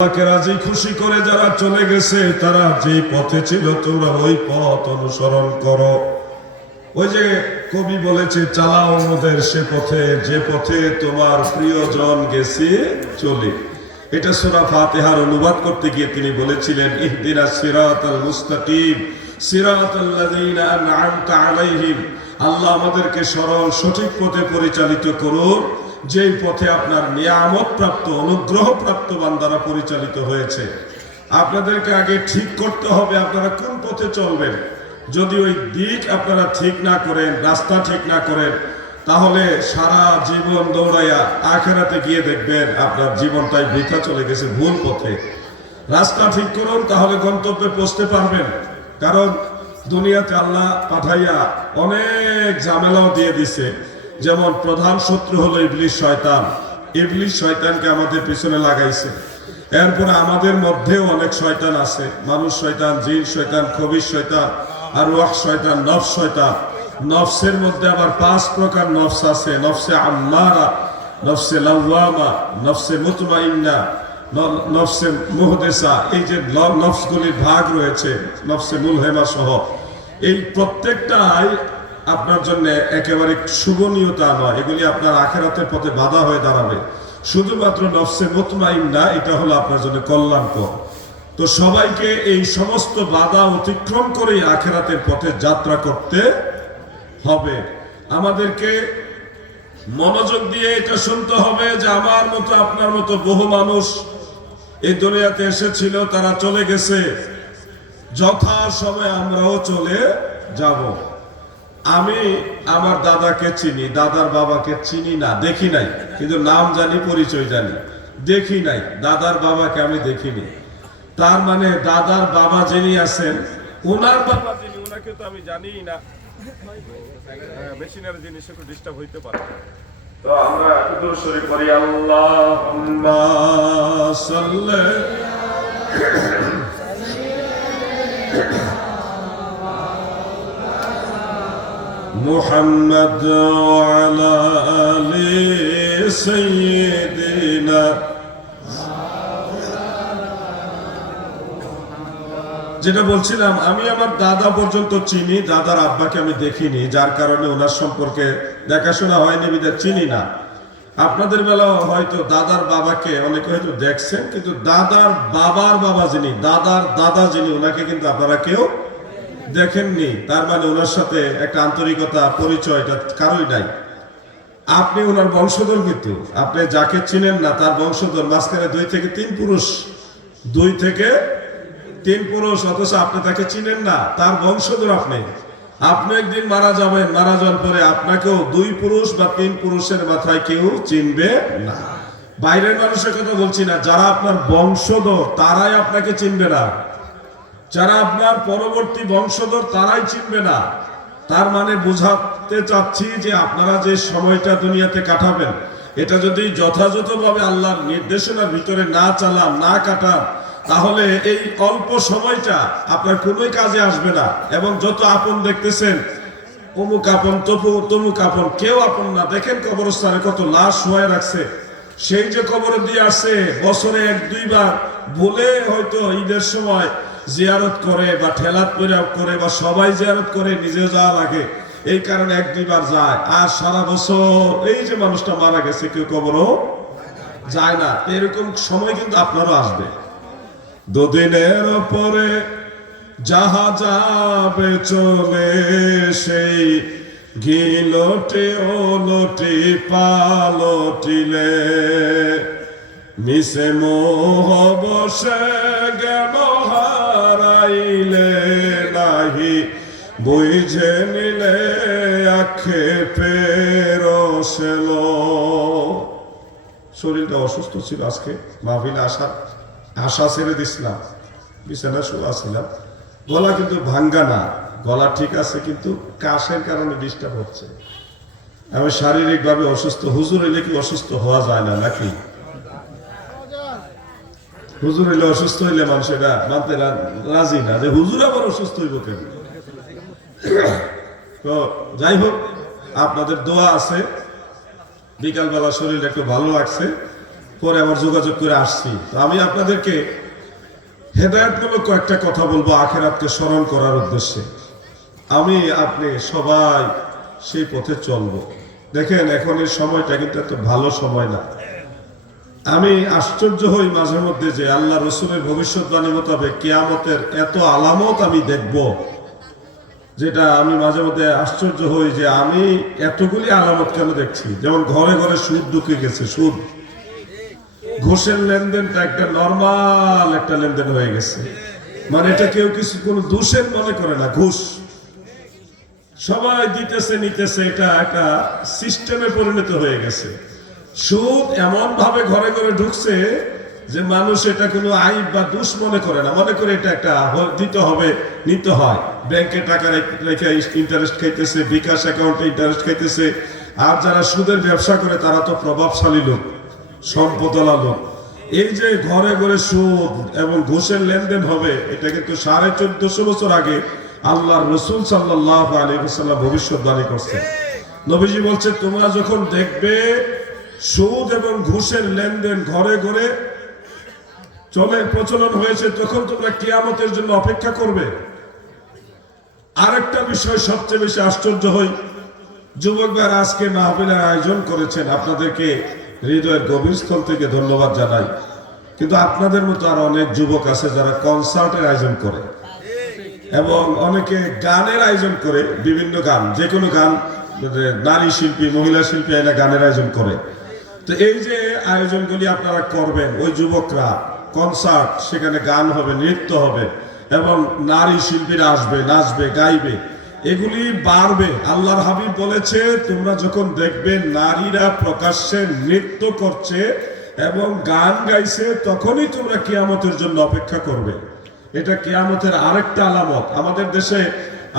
আল্লাহকে রাজি খুশি করে যারা চলে গেছে, তারা যে পথে ছিল তোমরা ওই পথ অনুসরণ করো। ওই যে কবি বলেছে, চালাও মোদের সে পথে, যে পথে তোমার প্রিয়জন গেছে চলে। এটা সূরা ফাতিহার অনুবাদ করতে গিয়ে তিনি বলেছিলেন, ইহদিনাস সিরাতাল মুস্তাকিম সিরাতাল লাযিনা আন'আমতা আলাইহিম। আল্লাহ আমাদেরকে সরল সঠিক পথে পরিচালিত করুন, যেই পথে আপনার নিয়ামত প্রাপ্ত অনুগ্রহ প্রাপ্ত বান্দারা পরিচালিত হয়েছে। আপনাদেরকে আগে ঠিক করতে হবে আপনারা কোন পথে চলবেন। যদি ওই দিক আপনারা ঠিক না করেন, রাস্তা ঠিক না করেন, তাহলে সারা জীবন দৌড়াইয়া আখেরাতে গিয়ে দেখবেন আপনার জীবনটাই বৃথা চলে গেছে, ভুল পথে। রাস্তা ঠিক করুন, তাহলে গন্তব্যে পৌঁছতে পারবেন। কারণ দুনিয়াতে আল্লাহ পাঠাইয়া অনেক ঝামেলাও দিয়ে দিছে। যেমন প্রধান শত্রু হলো ইবলিস শয়তান। ইবলিস শয়তানকে আমাদের পিছনে লাগাইছে। এরপরে আমাদের মধ্যেও অনেক শয়তান আছে, মানুষ শয়তান, জিন শয়তান, খবিশ শয়তান, আর ওয়াহ শয়তান, নফস শয়তান। নফসের মধ্যে আবার 5 প্রকার নফস আছে: নফসে আম্মারা, নফসে লাওয়ামা, নফসে মুতমাইন্না, নফসে মুহদেসা। এই যে নফসগুলির ভাগ রয়েছে, নফসে মুলহেমা সহ, এই প্রত্যেকটাই আপনার জন্য একেবারে শুভনীয়তা নয়। এগুলি আপনার আখেরাতের পথে বাধা হয়ে দাঁড়াবে। শুধুমাত্র নফসে মুতমাইন্না, এটা হলো আপনার জন্য কল্যাণকর। তো সবাইকে এই সমস্ত বাধা অতিক্রম করেই আখেরাতের পথে যাত্রা করতে হবে। আমাদেরকে মনোযোগ দিয়ে এটা শুনতে হবে যে আমার মতো আপনার মতো বহু মানুষ এই দুনিয়াতে এসেছিল, তারা চলে গেছে। যথা সময় আমরাও চলে যাব। আমি আমার দাদাকে চিনি, দাদার বাবাকে চিনি না, দেখি নাই, কিন্তু নাম জানি, পরিচয় জানি। দেখি নাই, দাদার বাবাকে আমি দেখিনি। তার মানে দাদার বাবা যিনি আছেন, ওনার বাবা যিনি, ওনাকে তো আমি জানি না। মেশিনারি জিনিস একটু ডিস্টার্ব হইতে পারে। তো আমরা একটু শরীফ পড়ি, আল্লাহুম্মা সাল্লি মুহাম্মদ ওয়া আলা আলি সাইয়্যিদিনা। যেটা বলছিলাম, আমি আমার দাদা পর্যন্ত চিনি, দাদার আব্বাকে আমি দেখিনি, যার কারণে ওনার সম্পর্কে দেখাশোনা হয়নি, বিধায় চিনি না। আপনাদের বেলা হয়তো দাদার বাবাকে অনেকে হয়তো দেখছেন, কিন্তু দাদার বাবার বাবা যিনি, দাদার দাদা যিনি, ওনাকে কিন্তু আপনারা কেউ দেখেননি। তার মানে ওনার সাথে একটা আন্তরিকতা, পরিচয় এটা কারোই নাই। আপনি ওনার বংশধর, কিন্তু আপনি যাকে চিনেন না তার বংশধর। মাঝখানে 2 থেকে 3 পুরুষ, 2 থেকে 3 পুরুষ, অথচ আপনি তাকে চিনেন না, তার বংশধর আপনি। আপনি একদিন মারা যাবেন, মারা যাওয়ার পরে আপনাকেও 2 পুরুষ বা 3 পুরুষের মাথায় কেউ চিনবে না। বাইরের মানুষের কথা বলছি না, যারা আপনার বংশধর তারাই আপনাকে চিনবে না। যারা আপনার পরবর্তী বংশধর তারাই চিনবে না। তার মানে বোঝাতে চাচ্ছি যে আপনারা যে সময়টা দুনিয়াতে কাটাবেন, এটা যদি যথাযথভাবে আল্লাহর নির্দেশনার ভিতরে না চালান, না কাটান, তাহলে এই অল্প সময়টা আপনার কোনোই কাজে আসবে না। এবং যত আপন দেখতেছেন, অমুক আপন, তমুক আপন, কেউ আপন না। দেখেন কবরস্থানে কত লাশ শোয়ায় রাখছে। সেই যে কবরে দিয়ে আসছে, বছরে 1-2 বার বলে হয়তো ঈদের সময় জিয়ারত করে, বা ঠেলাত করে, বা সবাই জিয়ারত করে, নিজেও যাওয়া লাগে, এই কারণে 1-2 বার যায়। আর সারা বছর এই যে মানুষটা মারা গেছে, কেউ কবরও যায় না। এরকম সময় কিন্তু আপনারও আসবে। 2 দিনের পরে যাহা যাবে চলে, সেই গিলটে ওলটি পালটিলে, মিশে মোহ বসে গেল হারাইলে, নাহি বুঝে নিলে আক্ষেপে রসেল। শরীরটা অসুস্থ ছিল, আজকে মাহফিলে আশা ছেড়ে দিছিলাম, বিছানা শুয়ে ছিলাম। গলা কিন্তু ভাঙ্গা না, গলা ঠিক আছে, কিন্তু কাশের কারণে ডিস্টার্ব হচ্ছে। আমি শারীরিকভাবে অসুস্থ। হুজুর হইলে কি অসুস্থ হওয়া যায় না নাকি? হুজুর হইলে অসুস্থ হইলে মানুষ এটা মানতে রাজি না, যে হুজুর আবার অসুস্থ হইব কেন। তো যাই হোক, আপনাদের দোয়া আছে। বিকালবেলা শরীরটা একটু ভালো লাগছে, পরে আবার যোগাযোগ করে আসছি। তো আমি আপনাদেরকে হেদায়েতমূলক কয়েকটা কথা বলবো আখিরাতকে স্মরণ করার উদ্দেশ্যে। আমি আপনি সবাই সেই পথে চলবো। দেখেন এখন এই সময়টা কিন্তু এত ভালো সময় না। আমি আশ্চর্য হই মাঝে মধ্যে যে আল্লাহ রসুলের ভবিষ্যৎবাণী মোতাবেক কিয়ামতের এত আলামত আমি দেখব, যেটা আমি মাঝে মধ্যে আশ্চর্য হই যে আমি এতগুলি আলামত কেন দেখছি। যেমন ঘরে ঘরে সুদ ঢুকে গেছে, সুদ, ঘুষের লেনদেনটা একটা নর্মাল একটা লেনদেন হয়ে গেছে। মানে এটা কেউ কিছু কোনো দোষের মনে করে না, ঘুষ সবাই দিতেছে নিতেছে, এটা একটা সিস্টেমে পরিণত হয়ে গেছে। সুদ এমন ভাবে ঘরে ঘরে ঢুকছে যে মানুষ এটা কোনো আইব বা দোষ মনে করে না, মনে করে এটা একটা দিতে হবে, নিতে হয়। ব্যাংকে টাকা রেখে ইন্টারেস্ট খাইতেছে, বিকাশ অ্যাকাউন্টে ইন্টারেস্ট খাইতেছে। আর যারা সুদের ব্যবসা করে তারা তো প্রভাবশালী লোক, সম্পদওয়ালা লোক। এই যে ঘরে ঘরে সুদ এবং ঘুষের লেনদেন হবে, এটা কিন্তু 1450 বছর আগে আল্লাহর রাসূল সাল্লাল্লাহু আলাইহি ওয়াসাল্লাম ভবিষ্যৎবাণী করছেন। নবীজি বলছে, তোমরা যখন দেখবে সুদ এবং ঘুষের লেনদেন ঘরে ঘরে প্রচলন হয়েছে, তখন তোমরা কিয়ামতের জন্য অপেক্ষা করবে। আরেকটা বিষয় সবচেয়ে বেশি আশ্চর্য হই, যুবকরা আজকে মাহফিলের আয়োজন করেছেন, আপনাদেরকে হৃদয়ের গভীরস্থল থেকে ধন্যবাদ জানাই। কিন্তু আপনাদের মতো আর অনেক যুবক আছে যারা কনসার্টের আয়োজন করে এবং অনেকে গানের আয়োজন করে, বিভিন্ন গান, যে কোনো গান, নারী শিল্পী মহিলা শিল্পী এরা গানের আয়োজন করে। তো এই যে আয়োজনগুলি আপনারা করবেন, ওই যুবকরা কনসার্ট, সেখানে গান হবে, নৃত্য হবে এবং নারী শিল্পীরা আসবে, নাচবে, গাইবে, এগুলি বাড়বে। আল্লাহর হাবিব বলেছে, তোমরা যখন দেখবে নারীরা প্রকাশ্যে নৃত্য করছে এবং গান গাইছে, তখনই তোমরা কিয়ামতের জন্য অপেক্ষা করবে। এটা কিয়ামতের আরেকটা আলামত। আমাদের দেশে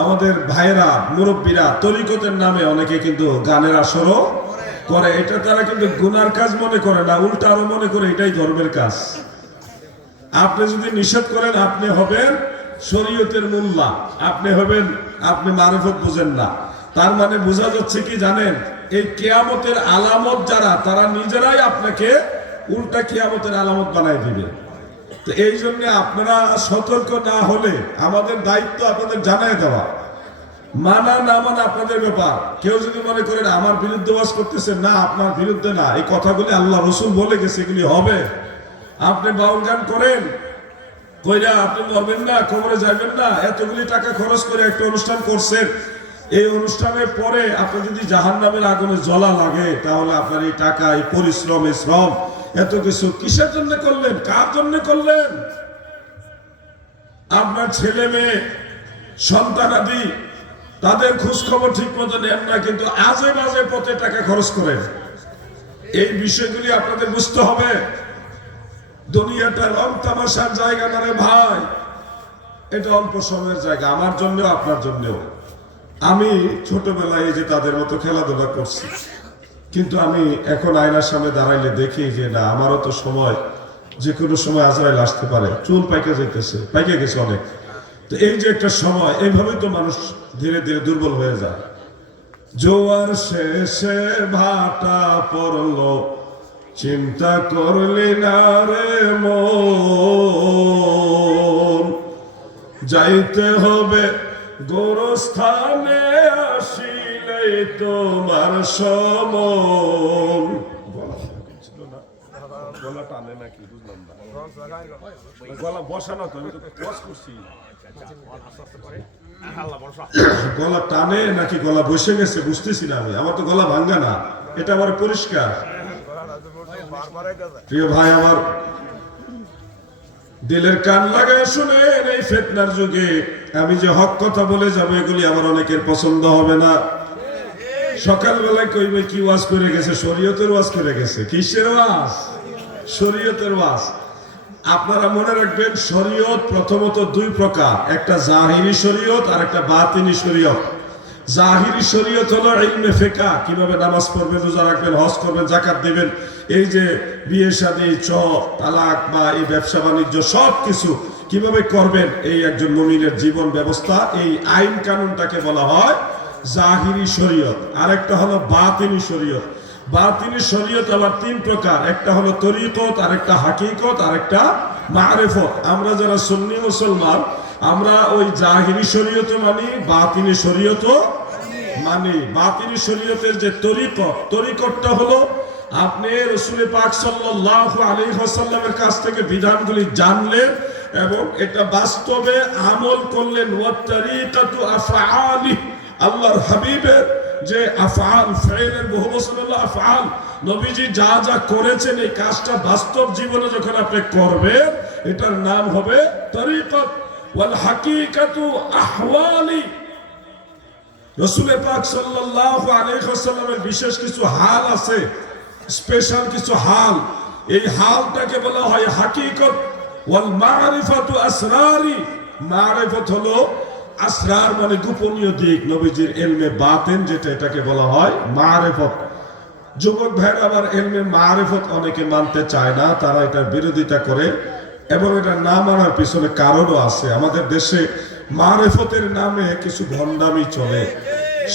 আমাদের ভাইয়েরা, মুরব্বীরা তরিকতের নামে অনেকে কিন্তু গানের আসরও করে। এটা তারা কিন্তু গুনার কাজ মনে করে না, উল্টা আরো মনে করে এটাই ধর্মের কাজ। আপনি যদি নিষেধ করেন, আপনি হবেন শরীয়তের মোল্লা, আপনি মারিফত বুঝেন না। তার মানে বোঝা যাচ্ছে কি জানেন, এই কিয়ামতের আলামত যারা, তারা নিজেরাই আপনাকে উল্টা কিয়ামতের আলামত বানাই দিবে। তো এই জন্য আপনারা সতর্ক না হলে আমাদের দায়িত্ব আপনাদের জানাই দেওয়া। মানা না মানা আপনাদের ব্যাপার। কেউ যদি মনে করেন আমার বিরুদ্ধে ওয়াজ করতেছেন, না, আপনার বিরুদ্ধে না, এই কথাগুলি আল্লাহ রসুল বলে গেছে, এগুলি হবে। আপনি বাউল গান করেন, কইরা আপনি মরবেন না, কবরে যাবেন না, এতগুলি টাকা খরচ করে একটা অনুষ্ঠান করছেন, এই অনুষ্ঠানের পরে আপনি যদি জাহান্নামের আগুনে জ্বলা লাগে, তাহলে আপনার এই টাকা, এই পরিশ্রম, এই শ্রম, এত কিছু কিসের জন্য করলেন, কার জন্য করলেন? আপনার ছেলে মেয়ে সন্তানাদি, তাদের খোঁজ খবর ঠিক মতো নেন না, কিন্তু আজে বাজে পথে টাকা খরচ করেন। এই বিষয়গুলি আপনাদের বুঝতে হবে। দুনিয়াটা রং তামাশার জায়গা না রে ভাই, এটা অল্প সময়ের জায়গা, আমার জন্য, আপনার জন্যও। আমি ছোটবেলায় এই যে তাদের মতো খেলাধুলা করছি, কিন্তু আমি এখন আয়নার সামনে দাঁড়াইলে দেখি যে না, আমারও তো সময়, যে কোনো সময় আজরাইল আসতে পারে। চুল পাইকে গেছে অনেক। তো এই যে একটা সময়, এইভাবেই তো মানুষ ধীরে ধীরে দুর্বল হয়ে যায়। জোয়ার শেষে ভাটা পড়লো, চিন্তা করলি না রে মন, যাইতে হবে গোরস্থানে, আসিলে তোমার সমন। গলা টানে নাকি বুঝলাম না, গলা বসানো তো, আমি তো ওয়াজ করছি। গলা টানে নাকি গলা বসে গেছে বুঝতেছি না আমি, আমার তো গলা ভাঙ্গা না, এটা আমার পরিষ্কার। প্রিয় ভাই আমার, দিলের কান লাগায় শুনেন, এই ফিতনার যুগে আমি যে হক কথা বলে যাবো, এগুলি আমার অনেকের পছন্দ হবে না। সকালবেলায় কইবে কি ওয়াজ করে গেছে, শরীয়তের ওয়াজ করে গেছে। কিসের ওয়াজ? শরীয়তের ওয়াজ। আপনারা মনে রাখবেন, শরীয়ত প্রথমত দুই প্রকার, একটা জাহিরি শরীয়ত আর একটা বাতিনি শরীয়ত। জাহিরি শরীয়ত হলো ইলমে ফিকহ, কিভাবে নামাজ পড়বেন, রোজা রাখবেন, হজ করবেন, যাকাত দিবেন, এই যে বিয়ে শাদী, তালাক বা এই ব্যবসা বাণিজ্য সব কিছু কিভাবে করবেন, এই একজন মুমিনের জীবন ব্যবস্থা, এই আইন কানুনটাকে বলা হয় জাহিরি শরীয়ত। আরেকটা হলো বাতিনি শরীয়ত। বাতিনি শরীয়ত আবার তিন প্রকার, একটা হলো তরিকত, আর একটা হাকিকত, আর একটা মারেফত। আমরা যারা সুন্নি মুসলমান আমরা ওই জাহিরি শরীয়ত মানি, বাতিনি শরীয়ত মানি। বাতিনি শরীয়তের যে তরিকতটা হলো আপনি রাসূল পাক সাল্লাল্লাহু আলাইহি ওয়াসাল্লামের কাছ থেকে বিধানগুলি জানলেন এবং এটা বাস্তবে আমল করলেন। ওয়া তরিকাতু আফআলি, আল্লাহর হাবিবের যে আফআল, ফেলের বহু বচন হলো আফআল, নবীজি যা যা করেছেন এই কাজটা বাস্তব জীবনে যখন আপনি করবেন এটার নাম হবে তরিকত। ওয়াল হাকিকাতু আহওয়ালি, রাসূল পাক সাল্লাল্লাহু আলাইহি ওয়াসাল্লামের বিশেষ কিছু হাল আছে, স্পেশাল কিছু হাল, এই হালটাকে বলা হয় হাকিকত। ওয়াল মারিফাতু আসরারি, মারিফত হলো আসরার মানে গোপনীয় দিক, নবীজির ইলমে বাতিন যেটা, এটাকে বলা হয় মারিফত। যুবক ভাইরা আবার ইলমে মারিফত অনেকে মানতে চায় না, তারা এটার বিরোধিতা করে এবং এটা না মানার পিছনে কারণও আছে। আমাদের দেশে মারিফতের নামে কিছু ভণ্ডামি চলে,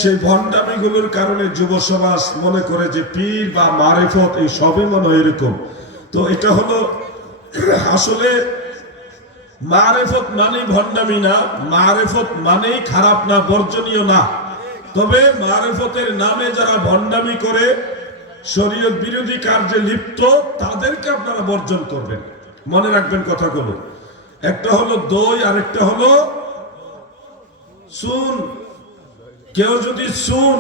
সেই ভণ্ডামিগুলোর কারণে যুব সমাজ মনে করে যে পীর বা মারিফত এই সবই মনে হয় এরকম। তো এটা হলো আসলে মারিফত মানে ভণ্ডামি না, মারিফত মানেই খারাপ না, বর্জনীয় না। তবে মারিফতের নামে যারা ভণ্ডামি করে, শরীয়ত বিরোধী কার্যে লিপ্ত, তাদেরকে আপনারা বর্জন করবেন। মনে রাখবেন কথাগুলো, একটা হলো দই আর একটা হলো চুন। কেউ যদি চুন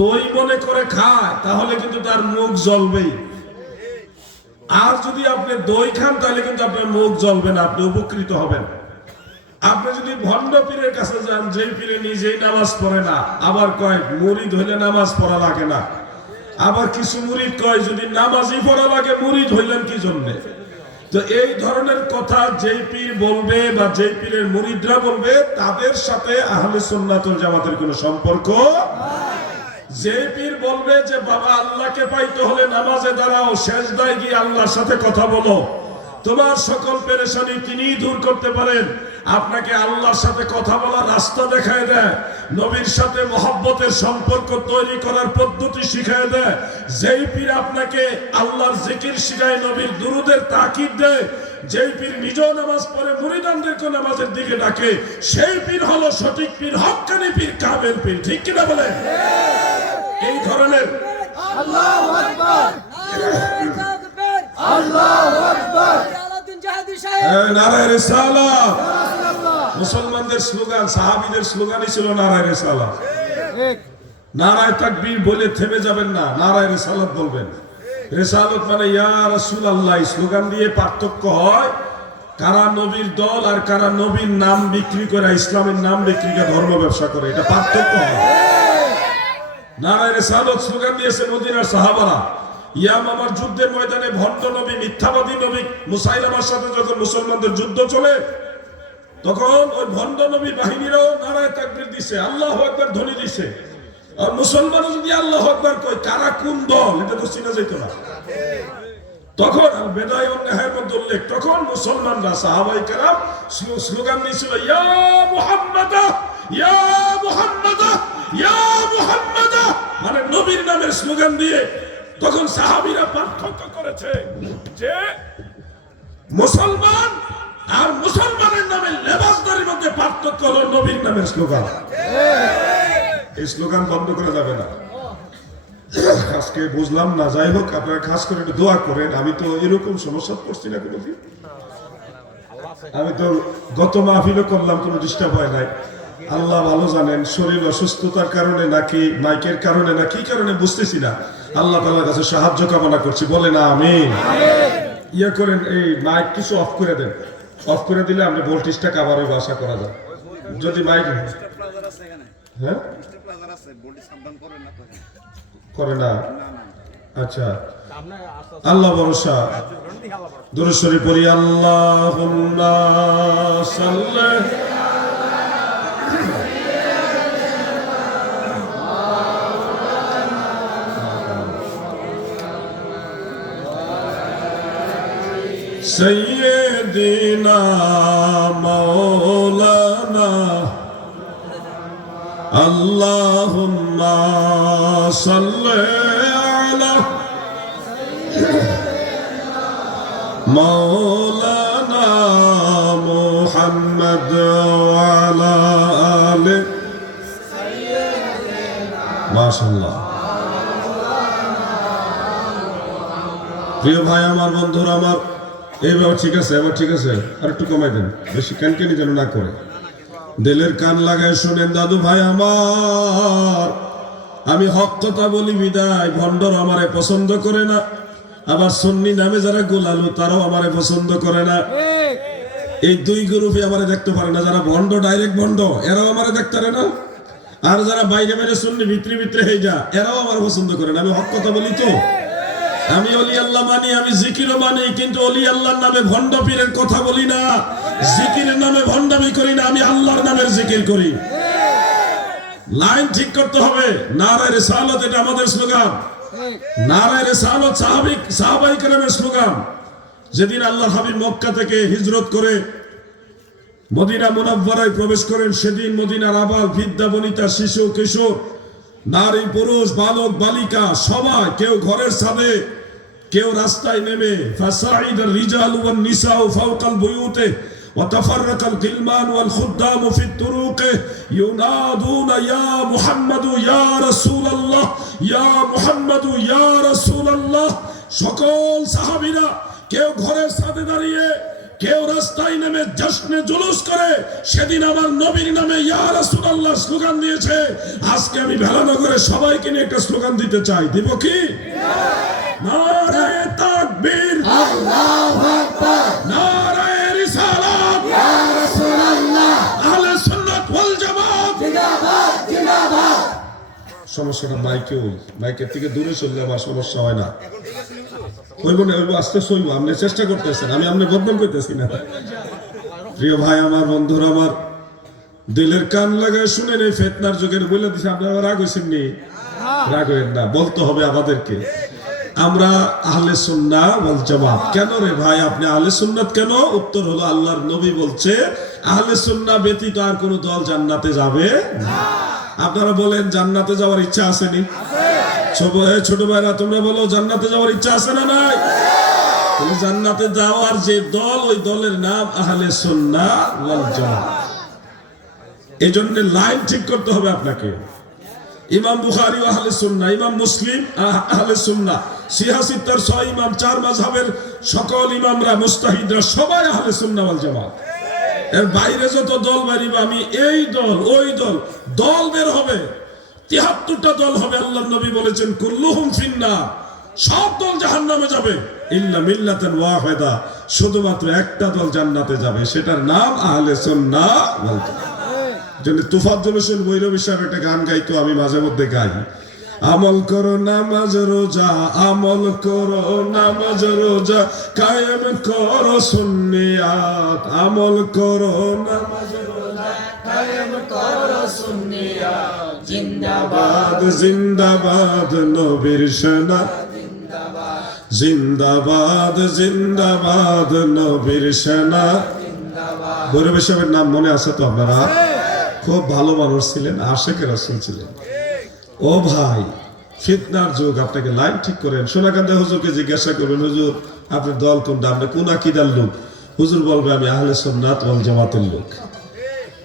দই মনে করে খায় তাহলে কিন্তু তার মুখ জ্বলবেই, আর যদি আপনি দই খান তাহলে কিন্তু আপনার মুখ জ্বলবে না, আপনি উপকৃত হবেন। আপনি যদি ভণ্ড পীরের কাছে যান, যেই পীরে নিজেই নামাজ পড়ে না, আবার কয় মুরিদ হইলে নামাজ পড়া লাগে না, আবার কিছু মুরিদ কয় যদি নামাজই পড়া লাগে মুরিদ হইলেন কি জন্যে। তো এই ধরনের কথা যেই পীর বলবে বা যেই পীরের মুরিদরা বলবে তাদের সাথে আহলে সুন্নাত ওয়াল জামাতের কোনো সম্পর্ক। যে পীর বলবে যে বাবা আল্লাহকে পাইতে হলে নামাজে দাঁড়াও, সেজদায় গিয়ে আল্লাহর সাথে কথা বলো, তোমার সকল পেরেশানি তিনিই দূর করতে পারেন, আপনাকে আল্লাহর সাথে কথা বলার রাস্তা দেখায় দেয়, নবীর সাথে মহব্বতের সম্পর্ক তৈরি করার পদ্ধতি শিখায় দেয়, যেই পীর আপনাকে আল্লাহর জিকির শিখায়, নবীর দুরুদের তাকিদ দেয়, যেই পীর নিজেও নামাজ পড়ে মুরিদানদেরকে নামাজের দিকে ডাকে, সেই পীর হলো সঠিক পীর, হক্কানি পীর, কামেল পীর। ঠিক কিনা বলেন? এই ধরনের আল্লাহু আকবার, আল্লাহু আকবার, নারায়ে রিসালাত, মুসলমানদের স্লোগান, সাহাবীদের স্লোগানই ছিল নারায়ে রিসালাত। নারায়ে তাকবীর বলে থেমে যাবেন না, নারায়ে রিসালাত বলবেন। রিসালাত মানে ইয়া রাসূলুল্লাহ, স্লোগান দিয়ে পার্থক্য হয় কারা নবীর দল আর কারা নবীর নাম বিক্রি করে, ইসলামের নাম বিক্রি করে ধর্ম ব্যবসা করে, এটা পার্থক্য হয়। নারায়ে রিসালাত স্লোগান দিয়েছে মদিনার সাহাবারা। ইয়ামামার যুদ্ধের ময়দানে ভণ্ড নবী, মিথ্যাবাদী নবী মুসাইলামার সাথে যখন মুসলমানদের যুদ্ধ চলে, তখন ওই ভণ্ড নবী বাহিনীরাও নারায়ে তাকবীর দিছে, আল্লাহু আকবার ধ্বনি দিছে। আর মুসলমানও যদি আল্লাহু আকবার কয়, কারা কোন দল এটা তো চিনা যেত না। তখন বেদায় অন্যায়ের মধ্যে উল্লেখ, তখন মুসলমানরা সাহাবায়ে কেরাম স্লোগান দিয়েছিল ইয়া মুহাম্মাদা, ইয়া মুহাম্মাদা, ইয়া মুহাম্মাদা, মানে নবীর নামের স্লোগান দিয়ে। তখন সাহাবীরা পার্থক্য করেছে যে মুসলমান আর মুসলমানের নামে লেবাসদারির মধ্যে পার্থক্য হলো নবীর নামের স্লোগান। এই স্লোগান বন্ধ করা যাবে না। আজকে বুঝলাম না, যাই হোক আপনারা খাস করে একটু দোয়া করেন। আমি তো এরকম সমস্যা পড়ছি না কোনোদিন, আমি তো গত মাহফিলও করলাম, কোনো ডিস্টার্ব হয় নাই। আল্লাহ ভালো জানেন, শরীর অসুস্থতার কারণে নাকি মাইকের কারণে না কি কারণে বুঝতেছি না, আল্লাহ তাআলার কাছে সাহায্য কামনা করছি, বলেন আমিন। ইয়া করেন, এই মাইক কিছু অফ করে দেন, অফ করে দিলে আমরা ভোল্টেজটা কভার হবে আশা করা যায়। যদি মাইক হ্যাঁ করে না, আচ্ছা আল্লাহ ভরসা। দুরূদ শরীফ পড়ি, আল্লাহুম্মা সাল্লি সাইয়্যিদিনা মাওলানা আল্লাহুম্মা সাল্লি আলা মাওলানা মুহাম্মদ ওয়া আলা আলি মাশাআল্লাহ। প্রিয় ভাই আমার, বন্ধুরা আমার, এইবার ঠিক আছে, এবার ঠিক আছে, আর একটু কমাই দেন, বেশি ক্যানকেনি যেন না করে। দিলের কান লাগায় শোনেন দাদু ভাই আমার, আমি হক কথা বলি বিদায় ভণ্ডর আমারে পছন্দ করে না, আবার সুন্নি নামে যারা গোলালু তারাও আমারে পছন্দ করে না। এই দুই গ্রুপে আমারে দেখতে পারে না, যারা ভণ্ড ডাইরেক্ট ভণ্ড এরাও আমারে দেখতে পারে না, আর যারা বাইরে বাইরে সুন্নি ভিতরে ভিতরে হয়ে যা এরাও আমার পছন্দ করে না। আমি হক কথা বলি তো, আমি অলি আল্লাহ মানি, আমি জিকিরও মানি, কিন্তু অলি আল্লাহর নামে ভণ্ড পীরের কথা বলি না, জিকিরের নামে ভণ্ডামি করি না, আমি আল্লাহর নামের জিকির করি। লাইন ঠিক করতে হবে। নারায়ে রিসালাত, এটা আমাদের স্লোগান। নারায়ে রিসালাত সাহাবায়ে কেরামের স্লোগান। যেদিন আল্লাহর হাবিব মক্কা থেকে হিজরত করে মদিনা মুনাওয়ারায় প্রবেশ করেন, সেদিন মদিনার আবাল বৃদ্ধা বনিতা শিশু কিশোর নারী পুরুষ বালক বালিকা সবাই, কেউ ঘরের ছাদে, কেউ রাস্তায় নেমে, ফাসাইদার রিজাল ওয়ান নিসাউ ফাওকাল বুয়ুতে وتفرق الغلمان والخدام في الطرق ينادون يا محمد يا رسول الله يا محمد يا رسول الله। সকল সাহাবীরা কেউ ঘরের ছাদে দাঁড়িয়ে, কেউ রাস্তায় নেমে জশ্নে জুলুস করে সেদিন আমার নবীর নামে ইয়া রাসূলুল্লাহ স্লোগান দিয়েছে। আজকে আমি ভেলানগরে সবাইকে নিয়ে একটা স্লোগান দিতে চাই, দিব কি? নারায়ে তাকবীর, আল্লাহু আকবার, নারায়ে রিসালাত, ইয়া রাসূলুল্লাহ, আহলে সুন্নাত ওয়াল জামাত জিন্দাবাদ জিন্দাবাদ। সমস্যাটা মাইকের থেকে দূরে চললে আমার সমস্যা হয় না। হইব না, হইব, আস্তে সইব, আপনি চেষ্টা করতেছেন, আমি আপনি বদনাম করতেছি না। প্রিয় ভাই আমার, বন্ধুরা আমার, দিলের কান লাগায় শুনেন, এই ফিতনার যুগের বলে দিছে। আপনারা রাগ হইছেন নি? রাগ হইেন না, বলতে হবে আমাদেরকে। আমরা আহলে সুন্নাহ ওয়াল জামাত। কেন রে ভাই আপনি আহলে সুন্নাত কেন? উত্তর হলো আল্লাহর নবী বলছে আহলে সুন্নাহ ব্যতীত আর কোন দল জান্নাতে যাবে না। আপনারা বলেন জান্নাতে যাওয়ার ইচ্ছা আছে নি? ছোট ভাইরা তোমরা বলো জান্নাতে যাওয়ার ইচ্ছা আছে না নাই? জান্নাতে যাওয়ার যে দল, ওই দলের নাম আহলে সুন্নাহ ওয়াল জামাত। এই জন্য লাইন ঠিক করতে হবে আপনাকে। ইমাম বুখারী আহলে সুন্নাহ, ইমাম মুসলিম আহলে সুন্নাহ, সিয়াসিত্তার 6 ইমাম, 4 মাযহাবের সকল ইমামরা মুস্তাহিদরা সবাই আহলে সুন্নাহ ওয়াল জামাত। এর বাইরে যত দল বেরিবে, আমি এই দল ওই দল, দল বের হবে 73টা দল হবে। আল্লাহর নবী বলেছেন কুল্লুহুম ফিন্নার, সব দল জাহান্নামে যাবে ইল্লা মিল্লাতান ওয়াহিদা, শুধুমাত্র একটা দল জান্নাতে যাবে, সেটার নাম আহলে সুন্নাহ ওয়াল জামাত। জন্য তুফাজ্জল হোসেন ভৈরবী সাহেব একটা গান গাইতো, আমি মাঝে মধ্যে গাই। আমল করো নামাজ রোজা, আমল করো নামাজ রোজা, কায়েম করো সুন্নিয়াত, আমল করো নামাজ রোজা, কায়েম করো সুন্নিয়াত, জিন্দাবাদ জিন্দাবাদ নবীর সেনা, জিন্দাবাদ জিন্দাবাদ নবীর সেনা। ভৈরবী সাহেবের নাম মনে আছে তো আপনারা? খুব ভালো মানুষ ছিলেন, আশেকে রাসূল ছিলেন। ও ভাই, ফিতনার যুগ, আপনাকে লাইন ঠিক করেন। সোনাকান্দা হুজুরকে জিজ্ঞাসা করবেন, হুজুর আপনার দল কোনটা, আপনি কোন আকীদার লোক? হুজুর বলবে আমি আহলে সুন্নাত ওয়াল জামাতের লোক।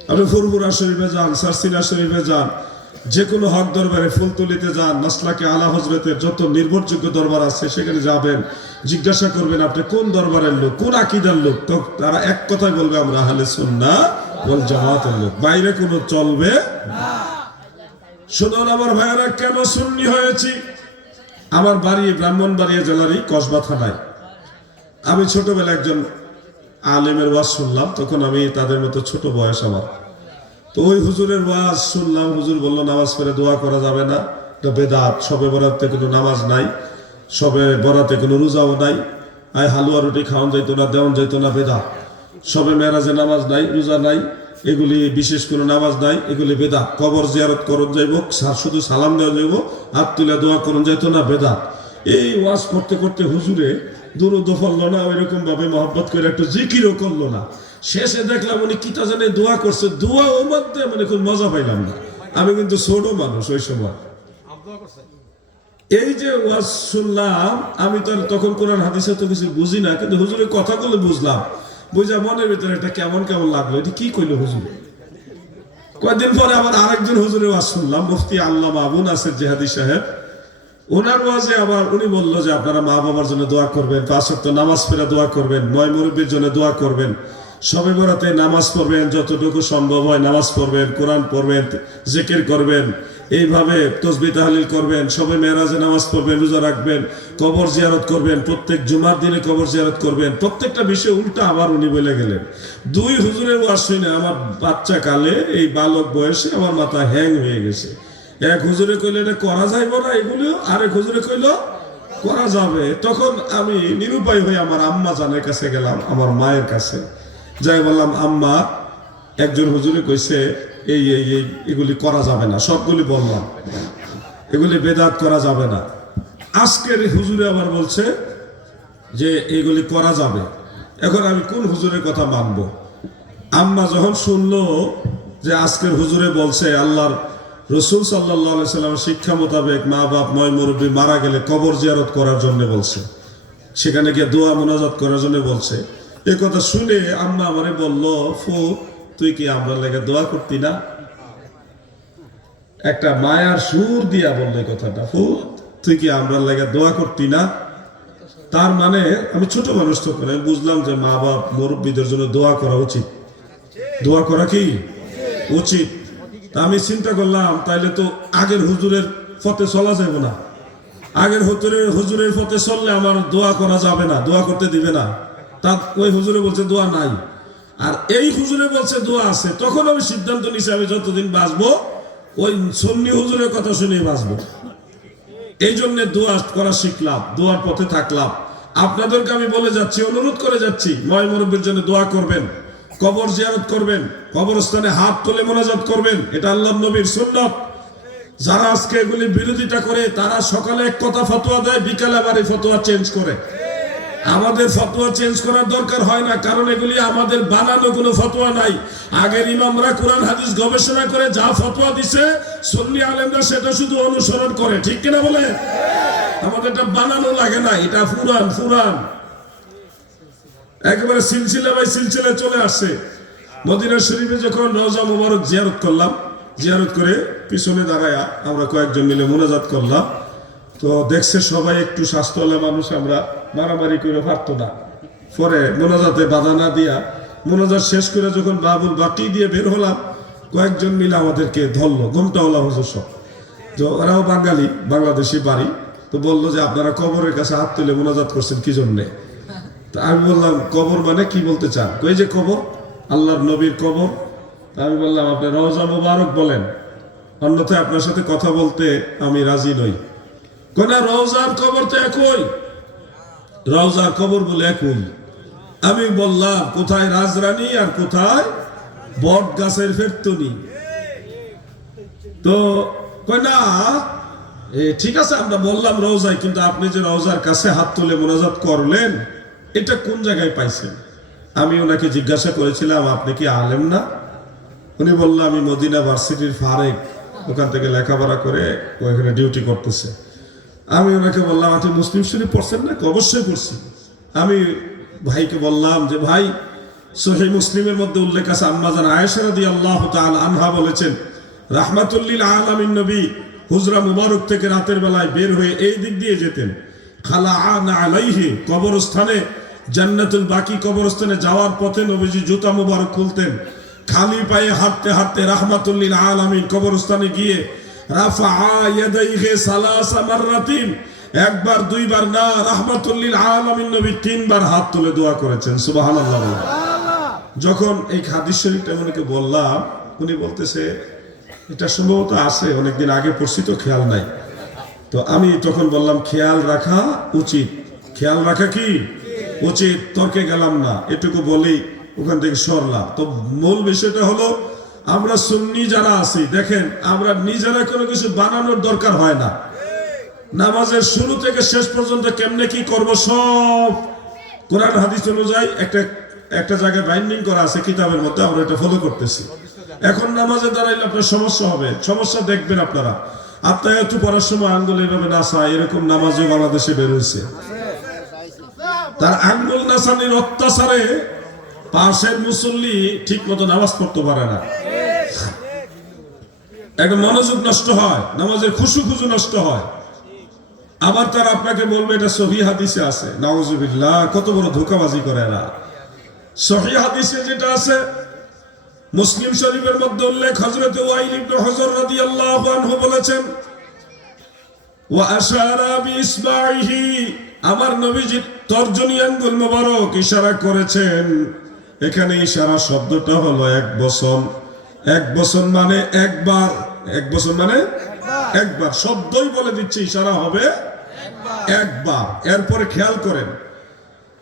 আপনি ফুরফুরা শরীফে যান, সারসিনা শরীফে যান, যে কোনো হক দরবারে, ফুলতলিতে যান, মাসলাকে আলা হযরতের যত নির্ভরযোগ্য দরবার আছে সেখানে যাবেন, জিজ্ঞাসা করবেন আপনি কোন দরবারের লোক, কোন আকীদার লোক, তো তারা এক কথাই বলবে আমরা আহলে সুন্নাহ ওয়াল জামাতের লোক, বাইরে কোনো চলবে না। শুনুন আমার ভাইয়েরা, কেন সুন্নি হয়েছি? আমার বাড়ি ব্রাহ্মণবাড়িয়া জেলারই কসবা থানায়। আমি ছোটবেলা একজন আলেমের ওয়াজ শুনলাম, তখন আমি তাদের মতো ছোট বয়স আমার। তো ওই হুজুরের ওয়াজ শুনলাম, হুজুর বলল নামাজ পড়ে দোয়া করা যাবে না, এটা বেদাত, শবে বরাতে কোনো নামাজ নাই, শবে বরাতে কোনো রোজাও নাই, আয় হালুয়া রুটি খাওয়ান যাইতো না, দেওয়ান যাইতো না, বেদাত। শবে মেরাজে নামাজ নাই, রোজা নাই, এগুলি বিশেষ কোনো নামাজ নাই, এগুলি বেদাত। কবর জিয়ারত করন যাইব, শুধু সালাম দেওয়া যাইব, হাত তুলে দোয়া করন যাইতো না, বেদাত। এই ওয়াজ করতে করতে হুজুরে দুরুদ পড়লো না, ওইরকম ভাবে মহব্বত করে একটু জিকিরও করলো না। শেষে দেখলাম উনি কিতা জানে দোয়া করছে, দোয়া ওর মধ্যে মানে খুব মজা পাইলাম না। আমি কিন্তু ছোট মানুষ ওই সময়, এই যে ওয়াজ শুনলাম, আমি তো আর তখন কোরআন হাদিসে তো কিছু বুঝি না, কিন্তু হুজুরের কথাগুলো বুঝলাম। বুঝা মনের ভিতরে একটা কেমন কেমন লাগলো, এটা কি কইলো হুজুর। কয়েকদিন পরে আবার আরেকজন হুজুরের ওয়াজ শুনলাম, মুফতি আল্লামা আবু নাসির জিহাদি সাহেব। ওনার ওয়াজে আবার উনি বললো যে আপনারা মা বাবার জন্য দোয়া করবেন, 5 ওয়াক্ত নামাজ পড়ে দোয়া করবেন, ময় মুরব্বীর জন্য দোয়া করবেন, শবে বরাতে নামাজ পড়বেন, যতটুকু সম্ভব হয় নামাজ পড়বেন, কোরআন পড়বেন, জিকির করবেন, এইভাবে তসবিহ তাহলিল করবেন, শবে মেরাজে নামাজ পড়বেন, রোজা রাখবেন, কবর জিয়ারত করবেন, প্রত্যেক জুমার দিনে কবর জিয়ারত করবেন। প্রত্যেকটা বিষয় উল্টা আবার উনি বলে গেলেন। 2 হুজুরের ওয়াজ শুনে আমার বাচ্চা কালে, এই বালক বয়সে আমার মাথা হ্যাং হয়ে গেছে। এক হুজুরে কইলে এটা করা যাইব না এগুলো, আরেক হুজুরে কইলো করা যাবে। তখন আমি নিরুপায় হয়ে আমার আম্মা জানের কাছে গেলাম, আমার মায়ের কাছে যাই বললাম, আম্মা একজন হুজুরে কইছে এই এই এই এগুলি করা যাবে না, সবগুলি বললাম এগুলি বেদাত করা যাবে না। আজকের হুজুরে আবার বলছে যে এগুলি করা যাবে। এখন আমি কোন হুজুরের কথা মানবো? আম্মা যখন শুনলো যে আজকের হুজুরে বলছে আল্লাহর রসুল সাল্লাল্লাহু আলাইহি সাল্লামের শিক্ষা মোতাবেক মা বাপ ময় মুরব্বী মারা গেলে কবর জিয়ারত করার জন্য বলছে, সেখানে গিয়ে দোয়া মোনাজাত করার জন্য বলছে, এ কথা শুনে আম্মা আমারে বলল, ফু তুই কি আমরা লেগে দোয়া করতি না? একটা মায়ার সুর দিয়া বললো এই কথাটা, ফু তুই কি আমরা লেগে দোয়া করতি না? তার মানে আমি ছোট মানুষ তো করে বুঝলাম যে মা বাপ মুরব্বীদের জন্য দোয়া করা উচিত। দোয়া করা কি উচিত? আমি চিন্তা করলাম তাইলে তো আগের হুজুরের পথে চলা যাবে না। আগের হুজুরের পথে চললে আমার দোয়া করা যাবে না, দোয়া করতে দিবে না। তার ওই হুজুরে বলছে দোয়া নাই, আর এই হুজুরে বলছে দোয়া আছে। তখন আমি সিদ্ধান্ত নিছি আমি যতদিন বাঁচবো ওই সুন্নি হুজুরের কথা শুনে বাঁচবো। এই জন্য দোয়া করা শিখলাম, দোয়ার পথে থাকলাম। আপনাদেরকে আমি বলে যাচ্ছি, অনুরোধ করে যাচ্ছি, ময় মুরব্বীর জন্য দোয়া করবেন, কবর জিয়ারত করবেন, কবরস্থানে হাত তুলে মোনাজাত করবেন, এটা আল্লাহর নবীর সুন্নাত। যারা আজকে এগুলি বিরোধিতা করে তারা সকালে এক কথা ফতোয়া দেয়, বিকালে আবার এই ফতোয়া চেঞ্জ করে। আমাদের ফতোয়া চেঞ্জ করার দরকার হয় না, কারণ এগুলি আমাদের বানানো কোনো ফতোয়া নাই। আগের ইমামরা কোরআন হাদিস গবেষণা করে যা ফতোয়া দিছে সুন্নি আলেমরা সেটা শুধু অনুসরণ করে, ঠিক কিনা বলে? আমাদের এটা বানানো লাগে না, এটা ফুরান একেবারে সিলসিলা বাই সিলসিলা চলে আসছে। মদিনা শরীফে যখন রওজা মুবারক জিয়ারত করলাম, জিয়ারত করে পিছনে দাঁড়ায়া আমরা কয়েকজন মিলে মোনাজাত করলাম, তো দেখছে সবাই একটু স্বাস্থ্যওয়ালা মানুষ, আমরা মারামারি করে পারতো না। পরে মোনাজাতে বাধা না দিয়া মোনাজাত শেষ করে যখন বাবুল বাকি দিয়ে বের হলাম, কয়েকজন মিলে আমাদেরকে ধরলো, ঘোমটাওয়ালা হুজুর সব, তো ওরাও বাঙালি, বাংলাদেশি বাড়ি। তো বললো যে আপনারা কবরের কাছে হাত তুলে মোনাজাত করছেন কি জন্যে? তো আমি বললাম কবর মানে কি বলতে চান? কই যে কবর, আল্লাহর নবীর কবর। আমি বললাম আপনি রওজা মুবারক বলেন, অন্যথায় আপনার সাথে কথা বলতে আমি রাজি নই। কোনা রওজার কবর তো একই, রওজার কবর বলে একই। আমি বললাম কোথায় রাজরানী আর কোথায় বট গাছের ফেরতুনি? তো কই না ঠিক আছে আমরা বললাম রওজায়, কিন্তু আপনি যে রওজার কাছে হাত তুলে মোনাজাত করলেন এটা কোন জায়গায় পাইছেন? আমি ওনাকে জিজ্ঞাসা করেছিলাম আপনি কি আলেম না? উনি বলল আমি মদিনা ভার্সিটির ফারেক, ওখান থেকে লেখাপড়া করে ওইখানে ডিউটি করতেছে। আমি ওনাকে বললাম আপনি মুসলিম শরীফ পড়ছেন না? অবশ্যই পড়ছি। আমি ভাইকে বললাম যে ভাই সহিহ মুসলিমের মধ্যে উল্লেখ আছে আম্মা জান আয়েশা রাদিয়াল্লাহু তাআলা আনহা বলেছেন রাহমাতুল লিল আলামিন নবী হুজরা মুবারক থেকে রাতের বেলায় বের হয়ে এই দিক দিয়ে যেতেন, খালাআনা আলাইহি কবরস্থানে জান্নাতুল বাকি কবরস্থানে যাওয়ার পথে নবীজি জুতা মুবারক খুলতেন, খালি পায়ে হাঁটতে হাঁটতে রাহমাতুল লিল আলামিন কবরস্থানে গিয়ে রাফাআ ইয়াদাইহি সালাসা মাররাতিন, একবার দুইবার না, রাহমাতুল লিল আলামিন নবী 3 বার হাত তুলে দোয়া করেছেন। সুবহানাল্লাহ। যখন এই হাদিস শরীফটা উনাকে বললাম, উনি বলতেছে এটা সম্ভবত আছে, অনেকদিন আগে পড়ছি তো খেয়াল নাই। তো আমি তখন বললাম খেয়াল রাখা উচিত। খেয়াল রাখা কি উচিত? তর্কে গেলাম না, এটুকু বলি ওখান থেকে সরলাম। তো মূল বিষয়টা হলো আমরা সুন্নি যারা আছি, দেখেন আমরা নিজেরা কোনো কিছু বানানোর দরকার হয় না। নামাজের শুরু থেকে শেষ পর্যন্ত কেমনে কি করব সব কোরআন হাদিস অনুযায়ী একটা জায়গায় বাইন্ডিং করা আছে কিতাবের মধ্যে, আমরা এটা ফলো করতেছি। এখন নামাজে দাঁড়াইলে আপনার সমস্যা হবে, সমস্যা দেখবেন আপনারা। আত্মায়াতু পড়ার সময় আঙ্গুল এভাবে নাচা, এরকম নামাজও বাংলাদেশে বের হয়েছে। তার আঙ্গুল নাচানির অত্যাচারে পাশের মুসল্লি ঠিক মতো নামাজ পড়তে পারে না, একটা মনোযোগ নষ্ট হয়, নামাজের খুশু নষ্ট হয়। আবার তারা আপনাকে বলবে এটা সহিহ হাদিসে আছে। নাউজুবিল্লাহ, কত বড় ধোঁকাবাজি করে এরা। সহিহ হাদিসে যেটা আছে, মুসলিম শরীফের মধ্যে উল্লেখ, হযরত ওয়াইল ইবনে হুজর রাদিয়াল্লাহু আনহু বলেছেন, ওয়া আশারা বিইসবাইহি, আমার নবীজি তর্জনী আঙ্গুল মোবারক ইশারা করেছেন। এখানে ইশারা শব্দটা হলো এক বচন। এক বচন মানে একবার, এক বচন মানে একবার, শব্দই বলে দিচ্ছে ইশারা হবে একবার। এরপরে খেয়াল করেন,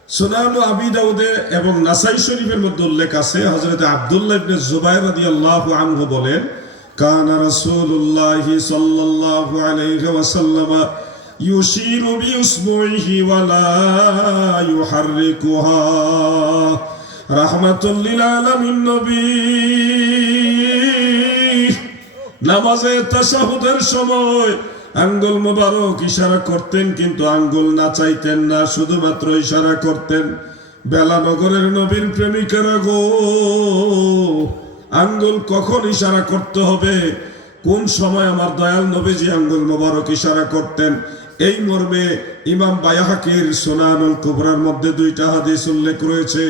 সুনান আবি দাউদে এবং নাসাই শরীফের মধ্যে উল্লেখ আছে, হযরত আব্দুল্লাহ ইবনে জুবাইর রাদিয়াল্লাহু আনহু বলেন, কানা রাসূলুল্লাহ সাল্লাল্লাহু আলাইহি ওয়াসাল্লাম ইউশিরু বিউসবুইহি ওয়া লা ইউহাররিকুহা রাহমাতুল লিল আলামিন। নবী নামাজে তাশাহুদের সময় আঙ্গুল মোবারক ইশারা করতেন, কিন্তু আঙ্গুল নাচাইতেন না, শুধুমাত্র ইশারা করতেন। বেলানগরের নবীর প্রেমিকেরা গো, আঙ্গুল কখন ইশারা করতে হবে, কোন সময় আমার দয়াল নবীজি আঙ্গুল মোবারক ইশারা করতেন, এই মর্মে ইমাম বায়হাকির সুনানুল কুবরার মধ্যে দুইটা হাদিস উল্লেখ রয়েছে।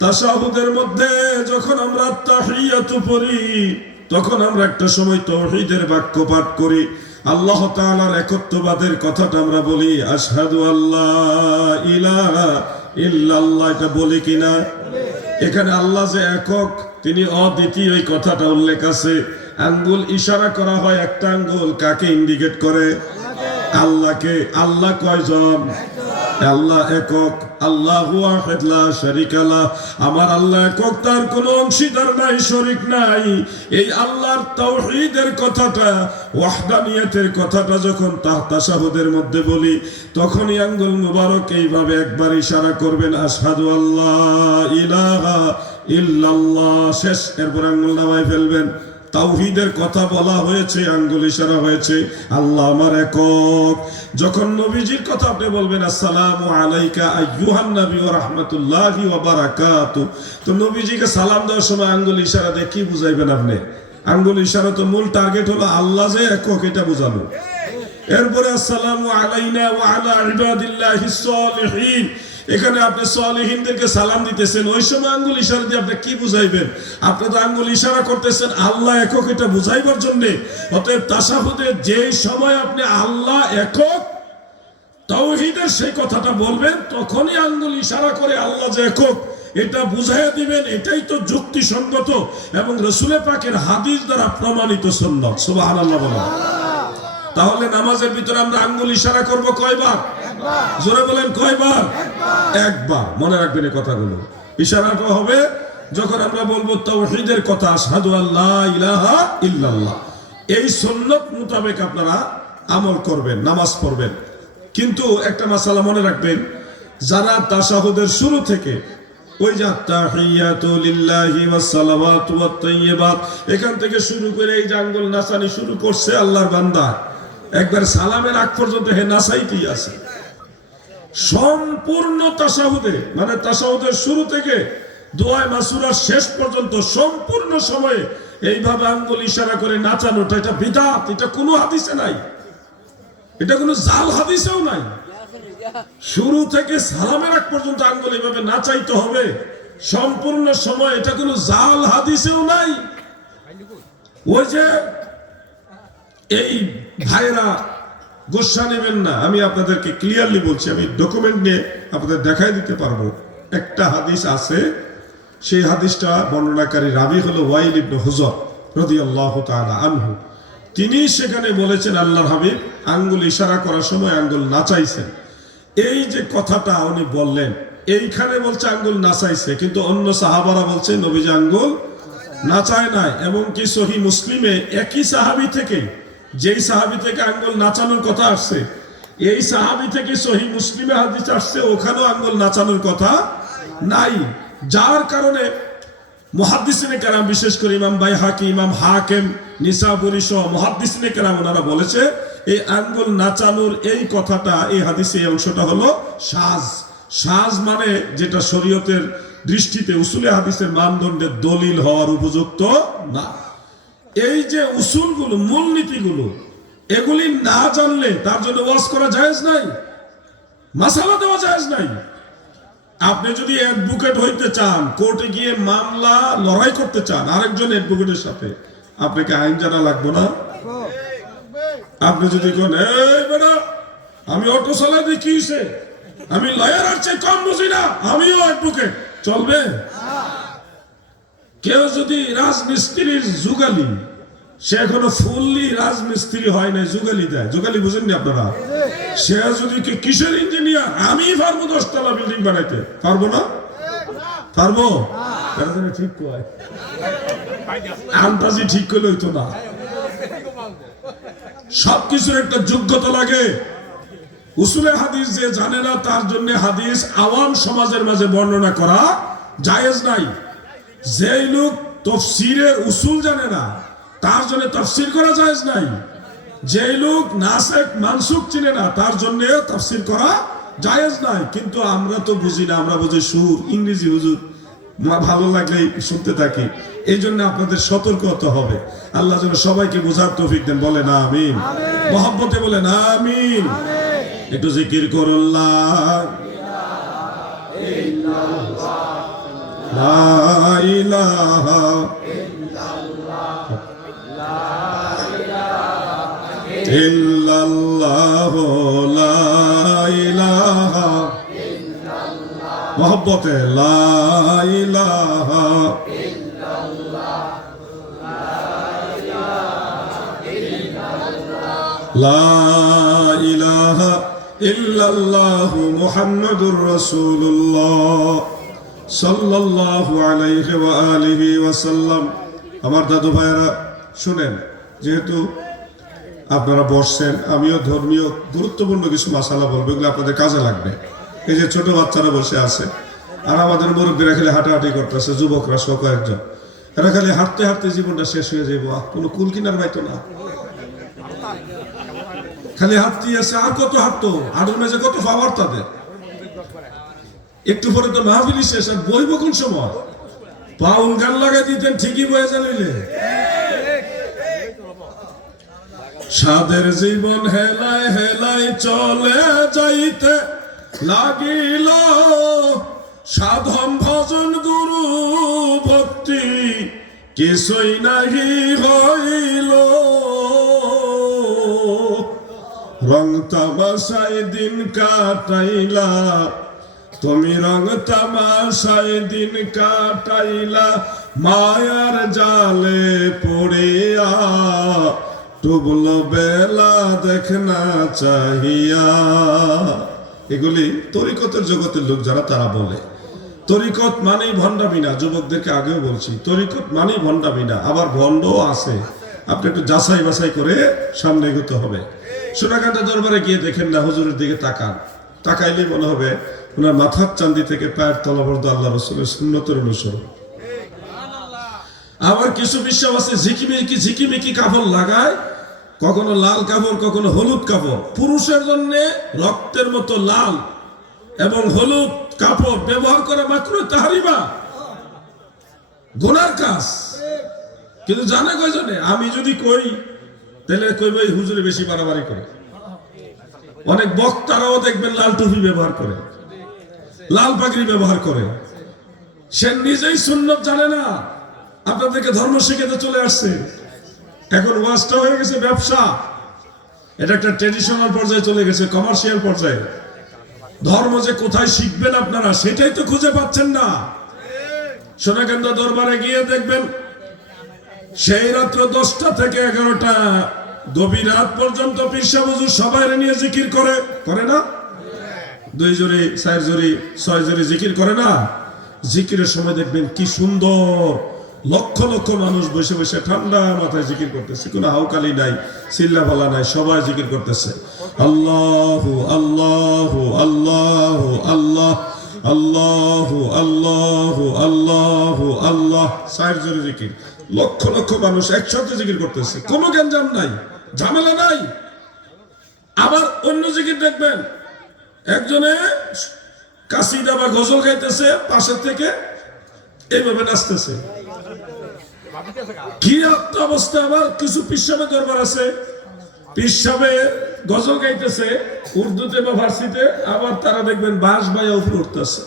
তাশাহুদের মধ্যে যখন আমরা তাহিয়াতু পড়ি, তখন আমরা একটা সময় তাওহীদের বাক্য পাঠ করি, আল্লাহ তাআলার একত্ববাদের কথাটা আমরা বলি, আশহাদু আল্লা ইলাহা ইল্লাল্লাহ, এটা বলি কিনা? এখানে আল্লাহ যে একক, তিনি অদ্বিতীয়, এই কথাটা উল্লেখ আছে। আঙ্গুল ইশারা করা হয়, একটা আঙ্গুল কাকে ইন্ডিকেট করে? আল্লাহকে। আল্লাহ কয়জন? আল্লাহ একক, আল্লাহু ওয়াহিদ লা শারীকা লাহ, আমার আল্লাহ একক, তার কোনো অংশীদার নাই, শরীক নাই। এই আল্লাহর তাওহীদের কথাটা, ওয়াহদানিয়তের কথাটা যখন তাশাহুদের মধ্যে বলি, তখনই আঙ্গুল মুবারক এইভাবে একবার ইশারা করবেন, আশহাদু আল্লা ইলাহা ইল্লাল্লাহ, শেষ। এরপর আঙ্গুল নামায় ফেলবেন। তাওহীদের কথা বলা হয়েছে, আঙ্গুল ইশারা হয়েছে, আল্লাহ আমার একক। যখন নবীজির কথা আপনি বলবেন, আসসালামু আলাইকা আইয়ুহান নবী ওয়া রাহমাতুল্লাহি ওয়া বারাকাতুহু, তো নবীজিকে সালাম দেওয়ার সময় আঙ্গুল ইশারা দিয়ে কি বুঝাইবেন আপনি? আঙ্গুল ইশারা তো মূল টার্গেট হলো আল্লাহ যে একক, এটা বোঝানো। এরপরে আসসালামু আলাইনা ওয়া আলা ইবাদিল্লাহিস সালিহিন, এখানে আপনি সালেহিনদেরকে সালাম দিতেছেন, ওই সময় আঙ্গুল ইশারা দিয়ে আপনি কি বুঝাইবেন? আপনি তো আঙ্গুল ইশারা করতেছেন আল্লাহ একক, এটা বুঝাইবার জন্য। অতএব তাশাহুদে যে সময় আপনি আল্লাহ একক, তাওহীদের সেই কথাটা বলবেন, তখনই আঙ্গুল ইশারা করে আল্লাহ যে একক এটা বুঝাইয়া দিবেন। এটাই তো যুক্তিসঙ্গত এবং রাসূল পাকের হাদিস দ্বারা প্রমাণিত সুন্নাত। সুবহানাল্লাহ বলেন। তাহলে নামাজের ভিতরে আমরা আঙ্গুল ইশারা করব কয়বার? জোরে বলেন, কয়বার? একবার। মনে রাখবেন এই কথাগুলো। ইশারাটা হবে যখন আমরা বলবো তাওহীদের কথা, আশহাদু আল্লা ইলাহা ইল্লাল্লাহ। এই সুন্নাত মোতাবেক আপনারা আমল করবেন, নামাজ পড়বেন। কিন্তু একটা মাসালা মনে রাখবেন, যারা তাশাহুদের শুরু থেকে ওই যে তাহিয়াতু লিল্লাহি ওয়াস সালাওয়াতু ওয়াত তাইয়্যিবাত, এখান থেকে শুরু করে এই যে আঙ্গুল নাচানি শুরু করছে আল্লাহর বান্দা, একবার সালামের আগ পর্যন্ত হে নাচাইতেই আছে। সম্পূর্ণ তাশাহুদে, মানে তাশাহুদের শুরু থেকে দোয়া মাসুরার শেষ পর্যন্ত সম্পূর্ণ সময়ে এইভাবে আঙ্গুল ইশারা করে নাচানোটা, এটা বিদআত, এটা কোনো হাদিসে নাই, এটা কোনো জাল হাদিসেও নাই। শুরু থেকে সালামের আগ পর্যন্ত আঙ্গুল এইভাবে নাচাইতে হবে সম্পূর্ণ সময়, এটা কোনো জাল হাদিসেও নাই। ওই যে এই ভাইরা গোসা নেবেন না, আমি আপনাদেরকে ক্লিয়ারলি বলছি, আমি ডকুমেন্ট নিয়ে আপনাদের দেখাই দিতে পারবো। একটা হাদিস আছে, সেই হাদিসটা বর্ণনাকারী রাবি হলো ওয়াইল ইবনে হুজর রাদিয়াল্লাহু তাআলা আনহু। তিনি সেখানে বলেছেন আল্লাহর হাবিব আঙ্গুল ইশারা করার সময় আঙ্গুল নাচাইছেন। এই যে কথাটা উনি বললেন, এইখানে বলছে আঙ্গুল নাচাইছে, কিন্তু অন্য সাহাবারা বলছে নবীজি আঙ্গুল নাচায় নাই। এবং কি সহিহ মুসলিমে একই সাহাবী থেকে, যেই সাহাবী থেকে আঙ্গুল নাচানোর কথা আসছে, এই সাহাবী থেকে সহিহ মুসলিমে হাদিস আসছে, ওখানেও আঙ্গুল নাচানোর কথা নাই। যার কারণে মুহাদ্দিসিনে কেরাম, বিশেষ করে ইমাম বাইহাকি, ইমাম হাকিম, নিসাবুরি সহ মুহাদ্দিসিনে কেরাম ওনারা বলেছে এই আঙ্গুল নাচানোর এই কথাটা, এই হাদিসে এই অংশটা হলো সাজ। সাজ মানে যেটা শরীয়তের দৃষ্টিতে উসুলে হাদিসের মানদণ্ডের দলিল হওয়ার উপযুক্ত না। এই যে উসুলগুলো, মূলনীতিগুলো, এগুলি না জানলে তার জন্য ওয়াজ করা জায়েজ নাই, মাসালা দেওয়া জায়েজ নাই। আপনি যদি অ্যাডভোকেট হইতে চান, কোর্টে গিয়ে মামলা লড়াই করতে চান আরেকজন অ্যাডভোকেটের সাথে, আপনাকে আইন জানা লাগবে না? আপনি যদি কোন এই বেটা আমি অটো চালাই দিয়ে কি হইছে, আমি লয়ার আর চেয়ে কম বুঝি না, আমিও অ্যাডভোকেট, চলবে? কেউ যদি রাজমিস্ত্রির যুগালি, সে এখনো ফুললি রাজমিস্ত্রি হয় নাই, যুগালি দেয়, যুগালি বুঝেননি আপনারা? সে যদি কিসের ইঞ্জিনিয়ার, আমি পারবো 10 তলা বিল্ডিং বানাইতে, পারবো না? পারবো? ঠিক কয়, আন্দাজি ঠিক করলে হইতো না। সবকিছুর একটা যোগ্যতা লাগে। উসুলে হাদিস যে জানে না তার জন্য হাদিস আওয়াম সমাজের মাঝে বর্ণনা করা জায়েজ নাই। যেই লোক তাফসীরের উসুল জানে না তার জন্য তাফসীর করা জায়েজ নাই। যেই লোক নাসেখ মানসুখ চিনে না তার জন্য তাফসীর করা জায়েজ নাই। কিন্তু আমরা তো বুঝি না, আমরা বুঝি সুর, ইংরেজি হুজুর ভালো লাগলে শুনতে থাকি। এই জন্য আপনাদের সতর্ক হতে হবে। আল্লাহ যেন সবাইকে বোঝার তৌফিক দেন, বলেন আমিন। মহব্বতে বলেন আমিন। একটু জিকির করুন লা ইলাহা ইল্লাল্লাহ, লা ইলাহা, মহব্বতে লা ইলাহা, লা ইলাহা ইল্লাল্লাহু মুহাম্মাদুর রাসূলুল্লাহ সাল্লাল্লাহু আলাইহি ওয়া আলিহি ওয়াসাল্লাম। আমার দাদু ভাইয়েরা শুনেন, যেহেতু আপনারা বসছেন, আমিও ধর্মীয় গুরুত্বপূর্ণ কিছু মাসালা বলবো, এগুলো আপনাদের কাজে লাগবে। এই যে ছোট বাচ্চারা বসে আছে আর আমাদের মুরব্বীরা খালি হাঁটাহাঁটি করতেছে, যুবকরা সহ কয়েকজন, এরা খালি হাঁটতে হাঁটতে জীবনটা শেষ হয়ে যাবো, কোনো কুল কিনার পাইতো না, খালি হাঁটতেই আছে। আর কত হাঁটতো, হাঁটুর মেঝে কত পাওয়ার তাদের। একটু পরে তো মাহফিলি শেষ, আর বইব কোন সময়? পাউল গান লাগাই দিতেন, ঠিকই বয়ে জানিলে। সাদের জীবন হেলায় হেলায় চলে যাইতে লাগিল, সাধন ভজন গুরু ভক্তি কিছুই নাহি হইল, রং তামাশায় দিন কাটাইলা তুমি, রং তামাশায় দিন কাটাইলা, মায়ার জালে পড়িয়া ডুবল বেলা দেখনা চাহিয়া। এগুলি তরিকতের জগতের লোক যারা, তারা বলে তরিকত মানেই ভণ্ডামি না। যুবকদেরকে আগেও বলছি, তরিকত মানেই ভণ্ডামি না, আবার ভণ্ডও আছে। আপনি একটু যাচাই বাছাই করে সামনে এগোতে হবে। সোনাকান্দা দরবারে গিয়ে দেখেন না, হুজুরের দিকে তাকান, তাকাইলেই মনে হবে ওনার মাথার চান্দি থেকে পায়ের তলা পর্যন্ত আল্লাহ রাসূলের সুন্নতের অনুসরণ। আবার কিছু বিশ্বাস আছে ঝিকিমিকি ঝিকিমিকি কাপড় লাগায়, কখনো লাল কাপড় কখনো হলুদ কাপড়। পুরুষের জন্য রক্তের মতো লাল এবং হলুদ কাপড় ব্যবহার করা মাত্র তাহারিমা, গুনার কাজ। কিন্তু জানে কয়জনে? আমি যদি কই তাহলে কইবে এই হুজুরে বেশি বাড়াবাড়ি করে। অনেক বক্তারাও দেখবেন লাল টুপি ব্যবহার করে, লাল পাগড়ি ব্যবহার করে। সে নিজেই সুন্নত জানে না, আপনাদেরকে ধর্ম শিখাতে চলে আসছে। এখন ওয়াজটা হয়ে গেছে ব্যবসা, এটা একটা ট্রেডিশনাল পর্যায়ে চলে গেছে, কমার্শিয়াল পর্যায়ে। ধর্ম যে কোথায় শিখবেন আপনারা সেটাই তো খুঁজে পাচ্ছেন না। সোনাকান্দা দরবারে গিয়ে দেখবেন সেই রাত্র 10টা থেকে 11টা গভীর রাত পর্যন্ত পীর সাহেব হুজুর সবাই নিয়ে জিকির করে না? 2 জোড়ি 4 জোড়ি 6 জোড়ি জিকির করে না? জিকিরের সময় দেখবেন কি সুন্দর, লক্ষ লক্ষ মানুষ বসে বসে ঠান্ডা মাথায় জিকির করতেছে, কোনো হাউকালি নাই, চিল্লা ফালা নাই, সবাই জিকির করতেছে। আল্লাহু আল্লাহু আল্লাহু আল্লাহ, আল্লাহু আল্লাহু আল্লাহু আল্লাহ। 60 জোরে জিকির, লক্ষ লক্ষ মানুষ একসাথে জিকির করতেছে, কোনো গ্যাঞ্জাম নাই, ঝামেলা নাই। আবার অন্য জিকির দেখবেন একজনে কাসিদা বা গজল গাইতেছে, পাশের থেকে এইভাবে নাচতেছে। কি একটা অবস্থা। আবার কিছু পিসাবে দরবার আছে, পিসাবে গজল গাইতেছে উর্দুতে বা ফার্সিতে, আবার তারা দেখবেন বাঁশ বাইয়া উপরে উঠতেছে।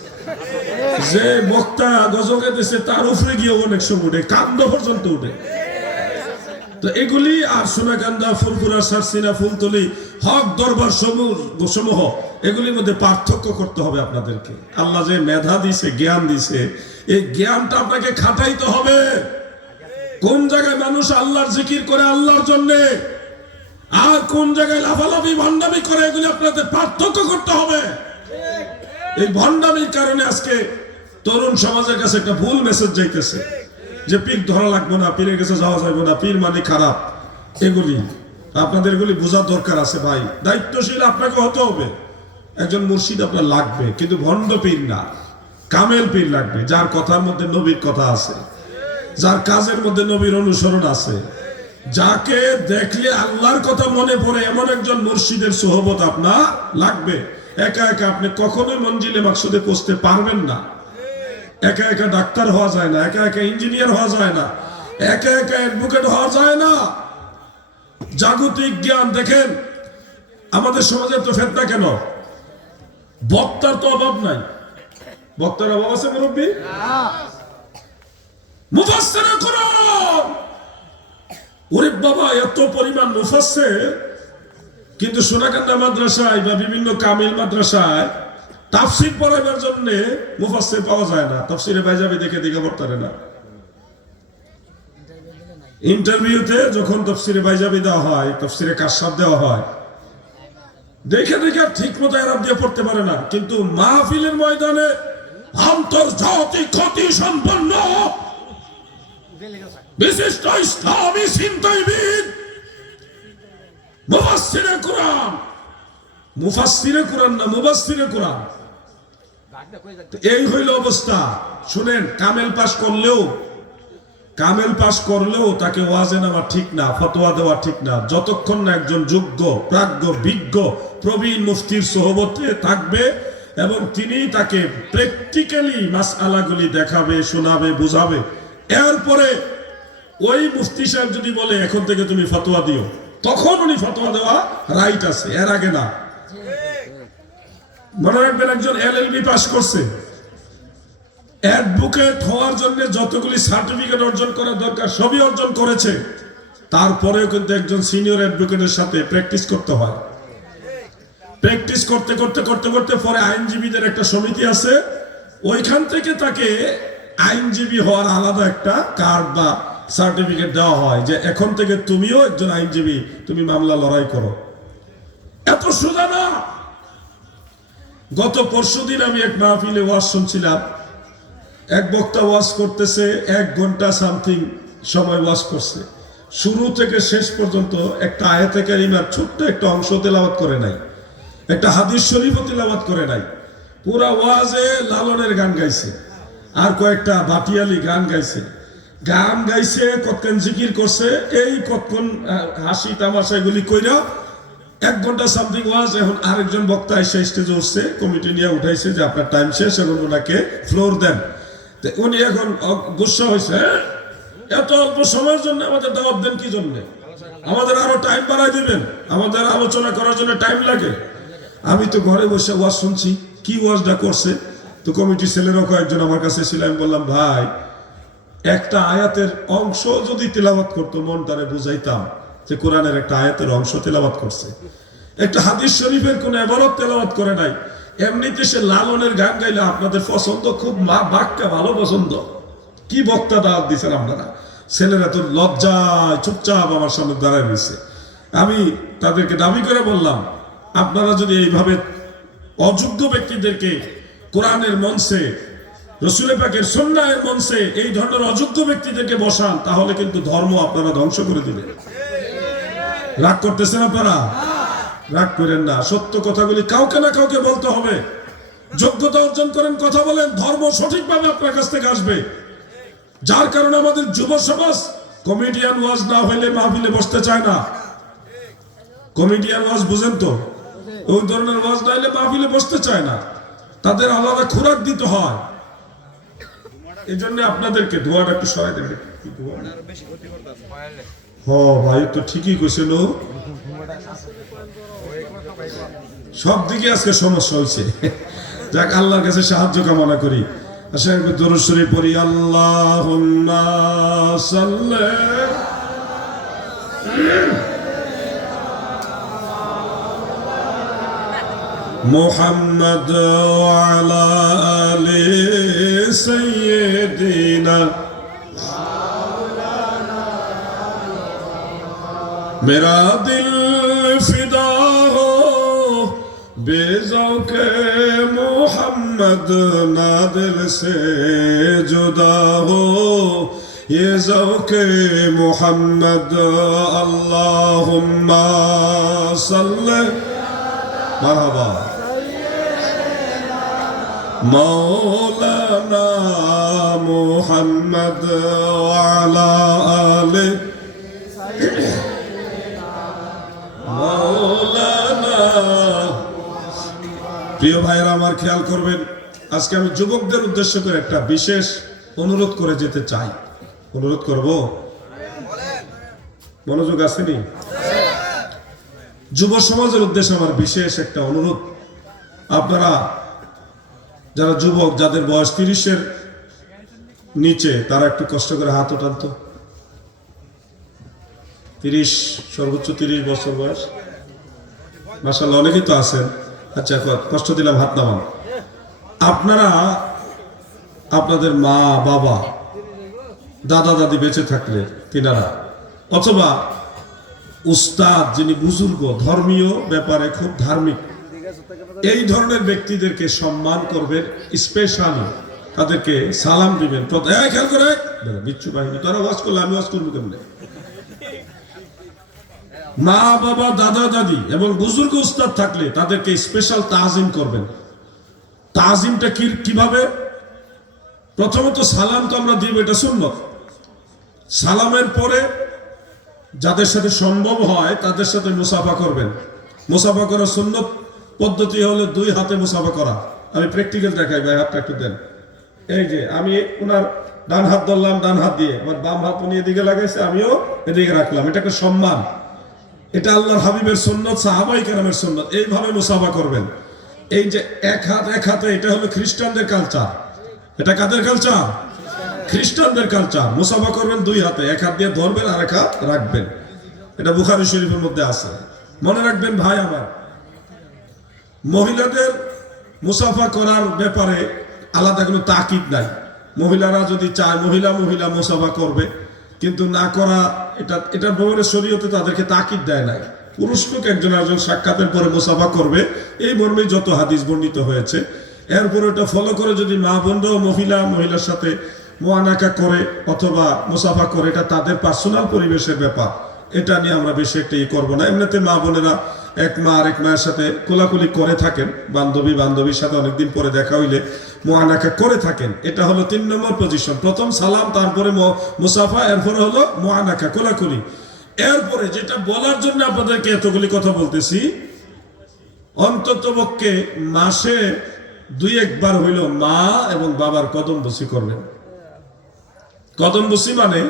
যে বক্তা গজল গাইতেছে তার উপরে গিয়ে অনেক সময় উঠে, কান্দ পর্যন্ত উঠে। তো এগুলি আর সোনাকান্দা, ফুরফুরা, সারসিনা, ফুলতলি, হক দরবার সমূহ, এগুলির মধ্যে পার্থক্য করতে হবে আপনাদেরকে। আল্লাহ যে মেধা দিছে, জ্ঞান দিছে, এই জ্ঞানটা আপনাকে খাটাইতে হবে। কোন জায়গায় মানুষ আল্লাহর জিকির করে আল্লাহর জন্য, আর কোন জায়গায় লাফালাফি ভণ্ডামি করে, এগুলি আপনাদের পার্থক্য করতে হবে। এই ভণ্ডামির কারণে আজকে তরুণ সমাজের কাছে একটা ভুল মেসেজ যাইতেছে যে পীর ধরা লাগবে না, পীরের কাছে যাওয়া যাবে না, পীর মানে খারাপ। এগুলি আপনাদের এগুলি বোঝার দরকার আছে ভাই। দায়িত্বশীল আপনাকে হতে হবে। একজন মুর্শিদ আপনার লাগবে, কিন্তু ভণ্ড পীর না, কামেল পীর লাগবে, যার কথার মধ্যে নবীর কথা আছে, যার কাজের মধ্যে নবীর অনুসরণ আছে, যাকে দেখলে আল্লাহর কথা মনে পড়ে, এমন একজন মুর্শিদের সোহবত আপনার লাগবে। একা একা আপনি কখনোই মঞ্জিলে মাকসুদে পৌঁছতে পারবেন না। একা একা ডাক্তার হওয়া যায় না, একা একা ইঞ্জিনিয়ার হওয়া যায় না, একা একা অ্যাডভোকেট হওয়া যায় না। জাগতিক জ্ঞান দেখেন, আমাদের সমাজে তো ফেতনা কেন? বক্তার তো অভাব নাই। বক্তার অভাব আছে মুরব্বী? মুফাসসির কোরআন, ওরে বাবা, এত পরিমাণ মুফাসসির, কিন্তু সোনাকান্দা মাদ্রাসায় বা বিভিন্ন কামিল মাদ্রাসায় তাফসীর পড়াবার জন্য মুফাসসির পাওয়া যায় না। তাফসীরে বাইজাবি দেখে পড়তে না। ইন্টারভিউতে যখন তাফসীরে বাইজাবি দেওয়া হয়, তাফসীরে কাশফ দেওয়া হয়, দেখে ঠিক মতো আরব দিয়ে পড়তে পারে না। কিন্তু মাহফিলের ময়দানে আন্তর্জাতিক খ্যাতি সম্পন্ন বিশিষ্ট ইসলামী চিন্তাবিদ মুফাসসিরে কোরআন, মুফাসসিরে কোরআন না, মুফাসসিরে কোরআন। এই হইল অবস্থা। শুনেন, কামেল পাশ করলেও তাকে ওয়াজে নেওয়া ঠিক না, ফতোয়া দেওয়া ঠিক না, যতক্ষণ না একজন যোগ্য, প্রাজ্ঞ, বিজ্ঞ, প্রবীণ মুফতির সোহবতে থাকবে এবং তিনি তাকে প্র্যাকটিক্যালি মাসআলাগুলি দেখাবে, শোনাবে, বুঝাবে। এরপরে ওই মুফতি সাহেব যদি বলে এখন থেকে তুমি ফতোয়া দিও, তখন উনি ফতোয়া দেওয়া রাইট আছে, এর আগে না। মনে রাখবেন, একজন এলএলবি পাস করছে, অ্যাডভোকেট হওয়ার জন্য যতগুলি সার্টিফিকেট অর্জন করা দরকার সবই অর্জন করেছে, তারপরেও কিন্তু একজন সিনিয়র অ্যাডভোকেটের সাথে প্র্যাকটিস করতে হয়। প্র্যাকটিস করতে করতে করতে করতে পরে আইনজীবীদের একটা সমিতি আছে, ওইখান থেকে তাকে আইনজীবী হওয়ার আলাদা একটা কার্ড বা সার্টিফিকেট দেওয়া হয় যে এখন থেকে তুমিও একজন আইনজীবী, তুমি মামলা লড়াই করো। এত সোজা না। গত পরশুদিন আমি এক মাহফিলে ওয়াজ শুনছিলাম। এক বক্তা ওয়াজ করতেছে, 1 ঘন্টা সামথিং সময় ওয়াজ করছে। শুরু থেকে শেষ পর্যন্ত একটা আয়াতে কারিমার ছোট্ট একটা অংশ তেলাওয়াত করে নাই, একটা হাদিস শরীফও তেলাওয়াত করে নাই। পুরা ওয়াজে লালনের গান গাইছে, আর কয়েকটা বাটিয়ালি গান গাইছে, কতক্ষণ জিকির করছে, এই কতক্ষণ হাসি তামাশা এগুলি কইরা 1 ঘন্টা সামথিং ওয়াজ। এখন আরেকজন বক্তা এসে স্টেজে উঠছে, কমিটি নিয়ে উঠাইছে যে আপনার টাইম শেষ, এখন ওনাকে ফ্লোর দেন। উনি এখন গুসা হয়েছে, এত অল্প সময়ের জন্য আমাদের দাওয়াত দেন কি জন্য? আমাদের আরো টাইম বাড়াই দিবেন, আমাদের আলোচনা করার জন্য টাইম লাগে। আমি তো ঘরে বসে ওয়াজ শুনছি, কি ওয়াজটা করছে। তো কমিটির ছেলেরাও কয়েকজন আমার কাছে ছিল, আমি বললাম ভাই, একটা আয়াতের অংশ যদি তেলাওয়াত করতো, মন তারে বুঝাইতাম যে কোরআনের একটা আয়াতের অংশ তেলাওয়াত করছে, একটা হাদিস শরীফের কোন ইবারত তেলাওয়াত করে নাই। এমনিতে সে লালনের গান গাইলে আপনাদের পছন্দ, খুব বাক্যা ভালো পছন্দ। কি বক্তা দাওয়াত দিচ্ছেন আপনারা? ছেলেরা তো লজ্জায় চুপচাপ আমার সামনে দাঁড়ায় রয়েছে। আমি তাদেরকে দাবি করে বললাম, আপনারা যদি এইভাবে অযোগ্য ব্যক্তিদেরকে কোরআনের মঞ্চে, রাসূল পাকের সুন্নাহের মঞ্চে এই ধরনের অযোগ্য ব্যক্তিদেরকে বসান, তাহলে কিন্তু ধর্ম আপনারা ধ্বংস করে দিবেন। রাগ করতেছেন আপনারা? রাগ করেন না। সত্য কথাগুলি কাউকে না কাউকে বলতে হবে। যোগ্যতা অর্জন করেন, কথা বলেন, ধর্ম সঠিকভাবে আপনার কাছ থেকে আসবে। যার কারণে আমাদের যুব সমাজ কমেডিয়ান ওয়াজ না হইলে মাহফিলে বসতে চায় না। কমেডিয়ান ওয়াজ বুঝেন তো, ওই ধরনের ওয়াজ না হইলে মাহফিলে বসতে চায় না, তাদের আলাদা খোরাক দিতে হয়। এই জন্য আপনাদেরকে ধোয়াটা একটু সরাই দেবে। ভাই তো ঠিকই কইছিল, সব দিকে আজকে সমস্যা হয়েছে। যাক, আল্লাহর কাছে সাহায্য কামনা করি। আসলে একটু দরুদ শরীফ পড়ি। আল্লাহুম্মা সাল্লি মুহাম্মদ ওয়া আলা আলি সাইয়্যিদিনা मेरा दिल फिदा हो बेज़ौक़े मोहम्मद, ना दिल से जुदा हो ये ज़ौक़े मोहम्मद। अल्लाहुम्मा सल्ले मरहबा मौलाना मोहम्मद वाला आले মৌলানা। প্রিয় ভাইয়েরা, আমার খেয়াল করবেন, আজকে আমি যুবকদের উদ্দেশ্য করে একটা বিশেষ অনুরোধ করে যেতে চাই। অনুরোধ করব, মনোযোগ আসেনি? যুব সমাজের উদ্দেশ্যে আমার বিশেষ একটা অনুরোধ। আপনারা যারা যুবক, যাদের বয়স 30-এর নিচে, তারা একটু কষ্ট করে হাত ওঠান তো। 30, সর্বোচ্চ 30 বছর বয়স, মাশাআল্লাহ অনেকেই তো আছেন। আচ্ছা, কষ্ট দিলাম, হাত নামান। আপনারা আপনাদের মা বাবা দাদা দাদি বেঁচে থাকলে তিনারা, অথবা উস্তাদ যিনি বুজুর্গ, ধর্মীয় ব্যাপারে খুব ধার্মিক, এই ধরনের ব্যক্তিদেরকে সম্মান করবেন, স্পেশালি তাদেরকে সালাম দিবেন। খেয়াল করে বিচ্ছু বাহিনী, তারা ওয়াজ করলে আমি ওয়াজ করবো কেমনে? মা বাবা দাদা দাদি এবং বুজুর্গ উস্তাদ থাকলে তাদেরকে স্পেশাল তাজিম করবেন। তাজিমটা কিভাবে? প্রথমত সালাম তো আমরা দিব, এটা সুন্নত। সালামের পরে যাদের সাথে সম্ভব হয় তাদের সাথে মুসাফা করবেন। মুসাফা করার সুন্নত পদ্ধতি হলো 2 হাতে মুসাফা করা। আমি প্র্যাকটিক্যাল দেখাই, ভাই হাতটা একটু দেন। এই যে আমি ওনার ডান হাত ধরলাম, ডান হাত দিয়ে আমার বাম হাত উনি এদিকে লাগাইছে, আমিও এদিকে রাখলাম। এটা একটা সম্মান, এটা আল্লাহর হাবিবের সুন্নত, সাহাবায়ে কেরামের সুন্নত। এইভাবে মুসাফা করবেন। এই যে এক হাতে, এটা হলো খ্রিস্টানদের কালচার। এটা কাদের কালচার? খ্রিস্টানদের কালচার। মুসাফা করবেন 2 হাতে, এক হাত দিয়ে ধরবেন আর এক হাত রাখবেন। এটা বুখারী শরীফের মধ্যে আছে। মনে রাখবেন ভাই আমার, মহিলাদের মুসাফা করার ব্যাপারে আলাদা কোনো তাকিদ নাই। মহিলারা যদি চায় মহিলা মুসাফা করবে, কিন্তু না করা, এটা ব্যাপারে শরীয়তে তাদেরকে তাকিদ দেয় নাই। পুরুষ লোক একজন সাক্ষাতের পরে মুসাফা করবে, এই মর্মে যত হাদিস বর্ণিত হয়েছে। এরপরে এটা ফলো করে যদি মা বোনরাও মহিলার সাথে মুআনাকা করে অথবা মুসাফা করে, এটা তাদের পার্সোনাল পরিবেশের ব্যাপার। এটা নিয়ে আমরা বেশি একটা করবো না। এমনিতে মা বোনেরা এক মা আরেক মায়ের সাথে কোলাকুলি করে থাকেন, বান্ধবীর সাথে অনেকদিন পরে দেখা হইলে মুআনাকা করে থাকেন। এটা হলো 3 নম্বর পজিশন। প্রথম সালাম, তারপরে মুসাফা, এরপরে হলো মুআনাকা, কোলাকুলি। এরপরে যেটা বলার জন্য আপনাদেরকে এতগুলি কথা বলতেছি, অন্ততপক্ষে মাসে 2-1 বার হইল মা এবং বাবার কদম বসি করবেন। কদম বসি মানে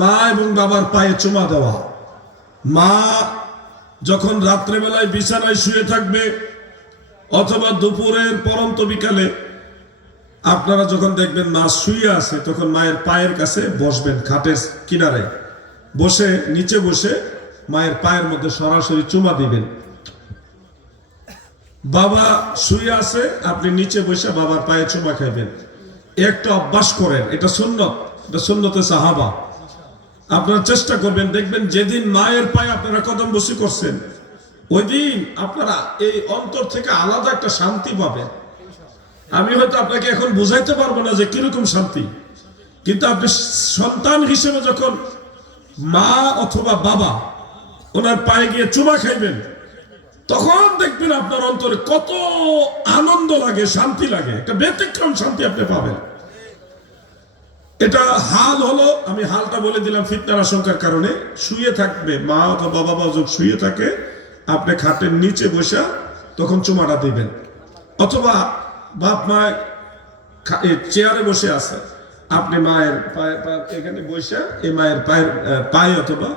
মা এবং বাবার পায়ে চুমা দেওয়া। মা যখন রাত্রেবেলায় বিছানায় শুয়ে থাকবে অথবা দুপুরের পরন্ত বিকালে আপনারা যখন দেখবেন মা শুয়ে আছে, তখন মায়ের পায়ের কাছে বসবেন, খাটের কিনারে বসে, নিচে বসে মায়ের পায়ের মধ্যে সরাসরি চুমা দিবেন। বাবা শুয়ে আছে, আপনি নিচে বসে বাবার পায়ে চুমা খাইবেন। একটা অভ্যাস করেন, এটা সুন্নত, এটা সুন্নতে সাহাবা। আপনারা চেষ্টা করবেন, দেখবেন যেদিন মায়ের পায়ে আপনারা কদম বসি করছেন, ওই দিন আপনারা এই অন্তর থেকে আলাদা একটা শান্তি পাবেন। আমি হয়তো আপনাকে এখন বুঝাইতে পারবো না যে কিরকম শান্তি, কিন্তু আপনি সন্তান হিসেবে যখন মা অথবা বাবা ওনার পায়ে গিয়ে চুমা খাইবেন, তখন দেখবেন আপনার অন্তরে কত আনন্দ লাগে, শান্তি লাগে, একটা ব্যতিক্রম শান্তি আপনি পাবেন। এটা হাল হলো, আমি হালটা বলে দিলাম ফিতনার আশঙ্কার কারণে। শুয়ে থাকবে মা অথবা বাবা যখন শুয়ে থাকে, আপনি খাটের নিচে বসে তখন চুমাটা দিবেন, অথবা বাপ মা চেয়ারে বসে আছে, আপনি মায়ের এখানে বসে এই মায়ের পায়ে অথবা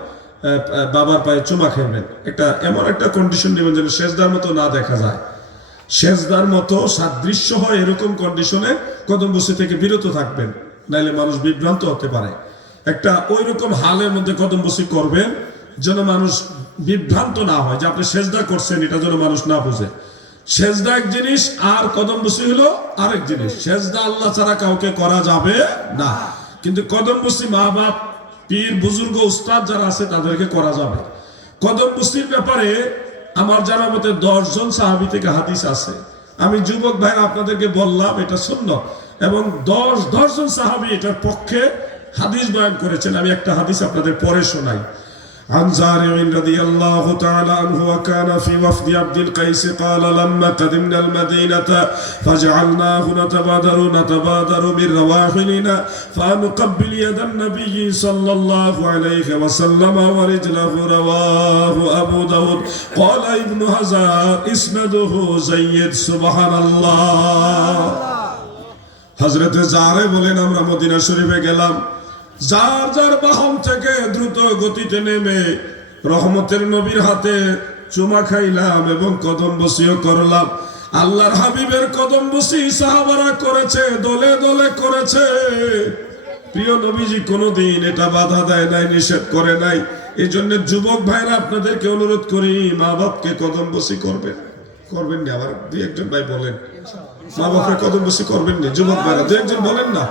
বাবার পায়ে চুমা খেলবেন। একটা এমন একটা কন্ডিশন নেবেন যেন সেজদার মতো না দেখা যায়, সেজদার মতো সাদৃশ্য হয় এরকম কন্ডিশনে কদম বসি থেকে বিরত থাকবেন, নাইলে মানুষ বিভ্রান্ত হতে পারে। একটা ওই রকম হালের মধ্যে কদম বসি করবেন যেন মানুষ বিভ্রান্ত না হয় যে আপনি সেজদা করছেন, এটা যেন মানুষ না বুঝে। সেজদা এক জিনিস আর কদম বসি হলো আরেক জিনিস। সেজদা আল্লাহ ছাড়া কাউকে করা যাবে না, কিন্তু কদম বসি মা বাপ পীর বুজুর্গ উস্তাদ যারা আছে তাদেরকে করা যাবে। কদম বসির ব্যাপারে আমার জানা মতে 10 জন সাহাবী থেকে হাদিস আছে। আমি যুবক ভাই আপনাদেরকে বললাম এটা সুন্নাত, এবং 10 জন সাহাবী এটার পক্ষে হাদিস বয়ান করেছেন। আমি একটা হাদিস আপনাদের পরে শোনাই। عن زارع رضي الله تعالى عنه وكان في وفد عبد القيس قال لما قدمنا المدينة فجعلناه نتبادر من رواحلنا فنقبل يد النبي صلى الله عليه وسلم ورجله. رواه أبو داود. قال ابن هزار اسنده زيد. سبحان الله. হযরত জারে বলেন আমরা মদিনা শরীফে গেলাম, যার যার বাহন থেকে দ্রুত গতিতে নেমে রহমতের নবীর হাতে চুমা খাইলাম এবং কদম বসিও করলাম। আল্লাহর হাবিবের কদম বসি সাহাবারা করেছে, দলে দলে করেছে। প্রিয় নবীজি কোনোদিন এটা বাধা দেয় নাই, নিষেধ করে নাই। এই জন্য যুবক ভাইরা আপনাদেরকে অনুরোধ করি, মা বাপকে কদম বসি করবেন না। আবার 2-1 ভাই বলেন মা বাপের কদম বসি করবেন না। যুবক ভাইরা 2-1 বলেন না,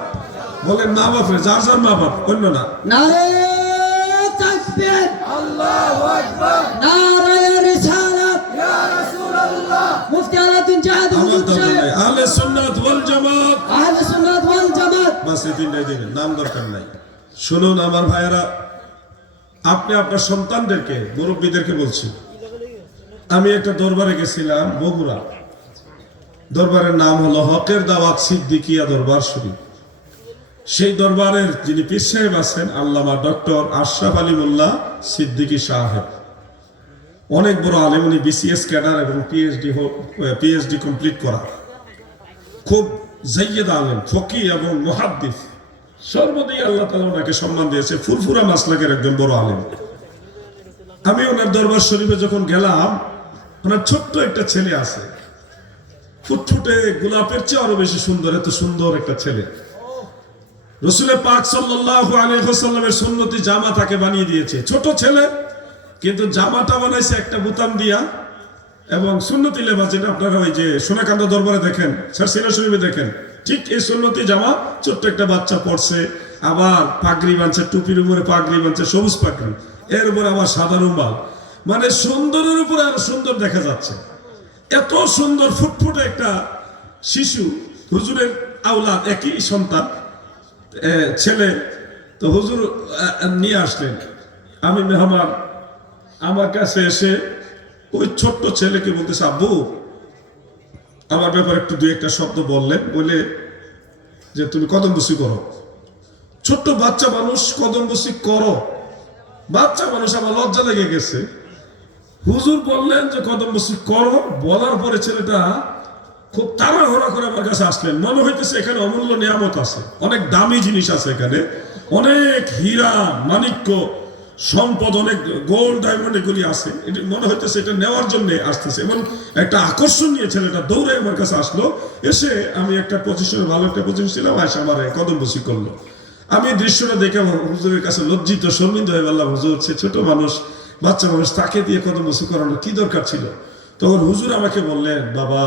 বলেন মা বাপরে, যার যার মা বাপ, অন্য না। নারে তাকবীর, আল্লাহু আকবার, নারে রিসালাত, ইয়া রাসূলুল্লাহ। মুফতি আলাউদ্দিন জাহাদ হুজুর সাহেব, আহলে সুন্নাত ওয়াল জামাত, আহলে সুন্নাত ওয়াল জামাত। বাস এই তিনটাই দিবেন, নাম দরকার নাই। শুনুন আমার ভাইয়েরা, আপনি আপনার সন্তানদেরকে, মুরব্বীদেরকে বলছি, আমি একটা দরবারে গেছিলাম বগুড়া। দরবারের নাম হলো হকের দাওয়াত সিদ্দিকিয়া দরবার শরীফ। সেই দরবারের যিনি পীর সাহেব আছেন আল্লামা ডক্টর আশরাফ আলী মোল্লা সিদ্দিকী সাহেব, অনেক বড় আলেম। উনি বিসিএস ক্যাডার এবং পিএইচডি কমপ্লিট করা, খুব জাইয়েদ আলেম, ফকি এবং মুহাদ্দিস। সর্বদাই আল্লাহ তাআলা ওনাকে সম্মান দিয়েছে, ফুরফুরা মাসলাকের একজন বড় আলেম। আমি ওনার দরবার শরীফে যখন গেলাম, ওনার ছোট্ট একটা ছেলে আছে, ফুটফুটে, গোলাপের চেয়ে আরো বেশি সুন্দর, এত সুন্দর একটা ছেলে। রাসূল পাক সাল্লাল্লাহু আলাইহি ওয়াসাল্লামের সুন্নতি জামা তাকে বানিয়ে দিয়েছে, ছোট ছেলে, কিন্তু জামাটা বানাইছে একটা বোতাম দিয়া, এবং সুন্নতি লেবাস যেটা আপনারা ওই যে সোনাকান্দা দরবারে দেখেন, সিনা শরীফে দেখেন, ঠিক এই সুন্নতি জামা ছোট্ট একটা বাচ্চা পড়ছে। আবার পাগড়ি বাঁধছে, টুপির উপরে পাগড়ি বাঁধছে, সবুজ পাগড়ি, এর উপরে আবার সাদা রুমাল। মানে সুন্দরের উপরে আরো সুন্দর দেখা যাচ্ছে। এত সুন্দর ফুটফুটে একটা শিশু, হুজুরের আওলাদ, একই সন্তান ছেলে। তো হুজুর নিয়ে আসলেন। আমি মেহমান, আমার কাছে এসে ওই ছোট্ট ছেলেকে বলতেছে, আব্বু আমার ব্যাপারে একটু 2-1 শব্দ বললেন, বলে যে তুমি কদম বসি করো। ছোট্ট বাচ্চা মানুষ কদম বসি করো, বাচ্চা মানুষ, আমার লজ্জা লেগে গেছে। হুজুর বললেন যে কদম বসি করো, বলার পরে ছেলেটা খুব তাড়াহুড়া করে আমার কাছে আসলেন। মনে হইতেছে এখানে অমূল্য নিয়ামত আছে, অনেক দামি জিনিস আছে এখানে, অনেক হীরা মাণিক্য সম্পদ, অনেক গোল্ড ডায়মন্ড এগুলি আছে। এটা মনে হইতেছে এটা নেওয়ার জন্য আসতেছে, এবং একটা আকর্ষণ নিয়ে ছেলেটা দৌড়ে আমার কাছে আসলো। এসে আমি একটা পজিশনে, ভালো একটা পজিশন ছিলাম, আসে আমার কদম বসি করলো। আমি দৃশ্যটা দেখে হুজুরের কাছে লজ্জিত, শর্মিন্দা হয়ে বললাম, হুজুর সে ছোট মানুষ, বাচ্চা মানুষ, তাকে দিয়ে কদম বসি করানোর কি দরকার ছিল? তখন হুজুর আমাকে বললেন, বাবা,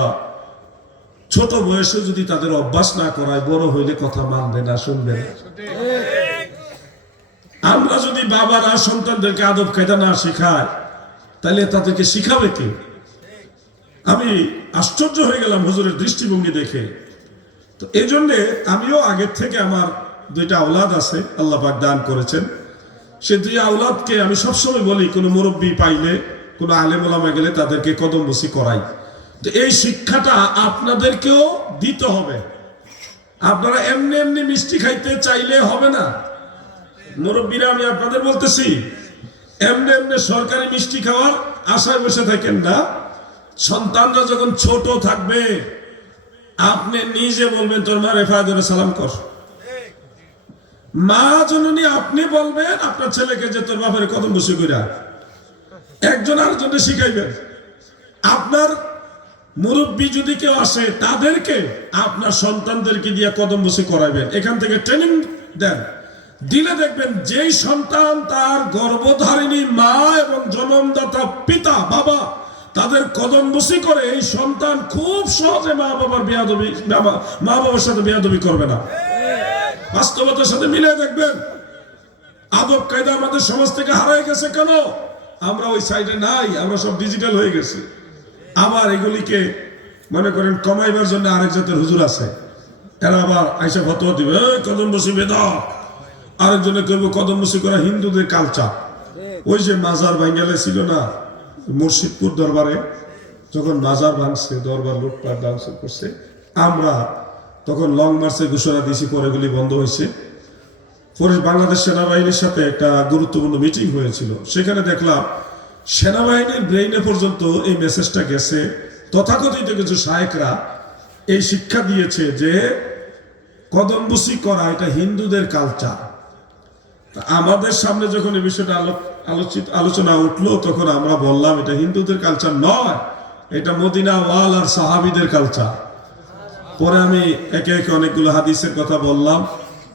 ছোট বয়সে যদি তাদের অভ্যাস না করায়, বড় হইলে কথা মানবে না, শুনবে না। আমরা যদি বাবারা সন্তানদেরকে আদব কায়দা না শেখায়, তাহলে তাদেরকে শিখাবে কে? আমি আশ্চর্য হয়ে গেলাম হুজুরের দৃষ্টিভঙ্গি দেখে। তো এই জন্যে আমিও আগের থেকে, আমার 2টা আওলাদ আছে, আল্লাহ পাক দান করেছেন। সে 2 আওলাদকে আমি সবসময় বলি, কোনো মুরব্বী পাইলে, কোনো আলেম ওলামা গেলে তাদেরকে কদমবুসি করাই। তো এই শিক্ষাটা আপনাদেরকেও দিতে হবে। আপনারা এমনি এমনি মিষ্টি খাইতে চাইলে হবে না। মুরব্বীরা, আমি আপনাদের বলতেছি, এমনি এমনি সরকারি মিষ্টি খাওয়ার আশায় বসে থাকেন না। সন্তানরা যখন ছোট থাকবে আপনি নিজে বলবেন তোর মা রেফায় ধরে সালাম কর। মা জননী আপনি বলবেন আপনার ছেলেকে যে তোর বাপের কদমবুসি কইরা, একজন আরেকজনকে শিখাইবেন। আপনার মুরব্বী যদি কেউ আসে তাদেরকে আপনার সন্তানদেরকে দিয়ে কদমবুসি করাইবেন। এখান থেকে ট্রেনিং দেন, দিলে দেখবেন যেই সন্তান তার গর্ভধারিণী মা এবং জন্মদাতা পিতা বাবা তাদের কদমবুসি করে, এই সন্তান খুব সহজে মা বাবার সাথে বেয়াদবি করবে না। বাস্তবতার সাথে মিলে দেখবেন আদব কায়দা আমাদের সমাজ থেকে হারাই গেছে। কেন? আমরা ওই সাইডে নাই, আমরা সব ডিজিটাল হয়ে গেছি। আবার এগুলিকে মনে করেন কমাইবার জন্য আরেক জাতের হুজুর আছে, এরা আবার আইসা ফতোয়া দিবে কদমবুসি বেদাত। আরেকজনে করবো কদমবুসি করা হিন্দুদের কালচার। ওই যে মাজার ভাঙ্গালে ছিল না মুর্শিদপুর দরবারে, যখন মাজার ভাঙছে, দরবার লুটপাট ধ্বংস করছে, আমরা তখন লং মার্চে ঘোষণা দিয়েছি, পরে এগুলি বন্ধ হয়েছে। পরে বাংলাদেশ সেনাবাহিনীর সাথে একটা গুরুত্বপূর্ণ মিটিং হয়েছিল, সেখানে দেখলাম সেনাবাহিনীর ব্রেইনে পর্যন্ত এই মেসেজটা গেছে। তথাকথিত কিছু শায়েকরা এই শিক্ষা দিয়েছে যে কদমবুসি করা এটা হিন্দুদের কালচার। আমাদের সামনে যখন এই বিষয়টা আলোচনা উঠলো, তখন আমরা বললাম এটা হিন্দুদের কালচার নয়, এটা মদিনা ওয়াল আর সাহাবীদের কালচার। পরে আমি একে একে অনেকগুলো হাদিসের কথা বললাম।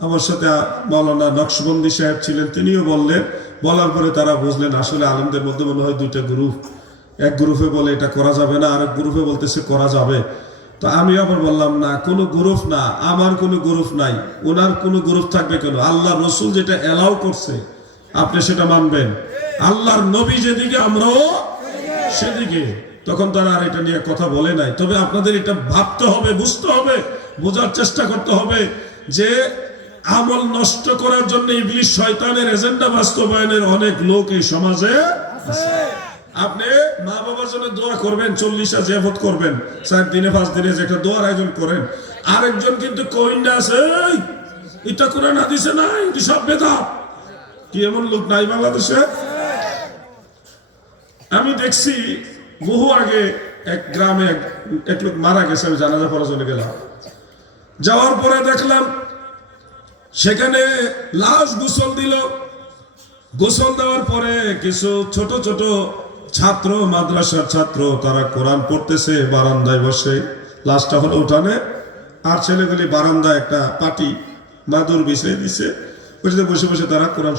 আমার সাথে মাওলানা নকশবন্দি সাহেব ছিলেন, তিনিও বললেন। বলার পরে তারা বুঝলেন আসলে আলেমদের মধ্যে মনে হয় দুইটা গ্রুপ, এক গ্রুপে বলে এটা করা যাবে না, আরেক গ্রুপে বলতেছে করা যাবে। তো আমি আবার বললাম না, কোনো গ্রুপ না, আমার কোনো গ্রুপ নাই, ওনার কোনো গ্রুপ থাকবে কেন? আল্লাহ রসুল যেটা এলাও করছে আপনি সেটা মানবেন, আল্লাহর নবী যেদিকে আমরাও সেদিকে। তখন তারা আর এটা নিয়ে কথা বলে নাই। তবে আপনাদের এটা ভাবতে হবে, বুঝতে হবে, বোঝার চেষ্টা করতে হবে যে আমল নষ্ট করার জন্য ইবলিশ শয়তানের এজেন্ডা বাস্তবায়নের অনেক লোক এই সমাজে আছে। আপনি মা বাবার জন্য দোয়া করবেন, 40টা জিয়ারত করবেন, 4 দিনে 5 দিনে যে একটা দোয়ার আয়োজন করেন। আরেকজন কিন্তু কইন্ডা আছে, এটা কোরআন হাদিসে নাই, এটা সব বেদাত। কি এমন লোক নাই বাংলাদেশে? আমি দেখছি বহু আগে এক গ্রামে এক লোক মারা গেছে, আমি জানাজা পড়ার জন্য গেলাম। যাওয়ার পরে দেখলাম সেখানে লাশ গোসল দিল। গোসল দেওয়ার পরে কিছু ছোট ছোট ছাত্র, মাদ্রাসার ছাত্র, তারা কোরআন পড়তেছে বারান্দায় বসে। লাশটা হলো উঠানে, আর ছেলেগুলি বারান্দায় একটা পাটি মাদুর বিছিয়ে দিছে, ওইটাতে বসে বসে তারা কোরআন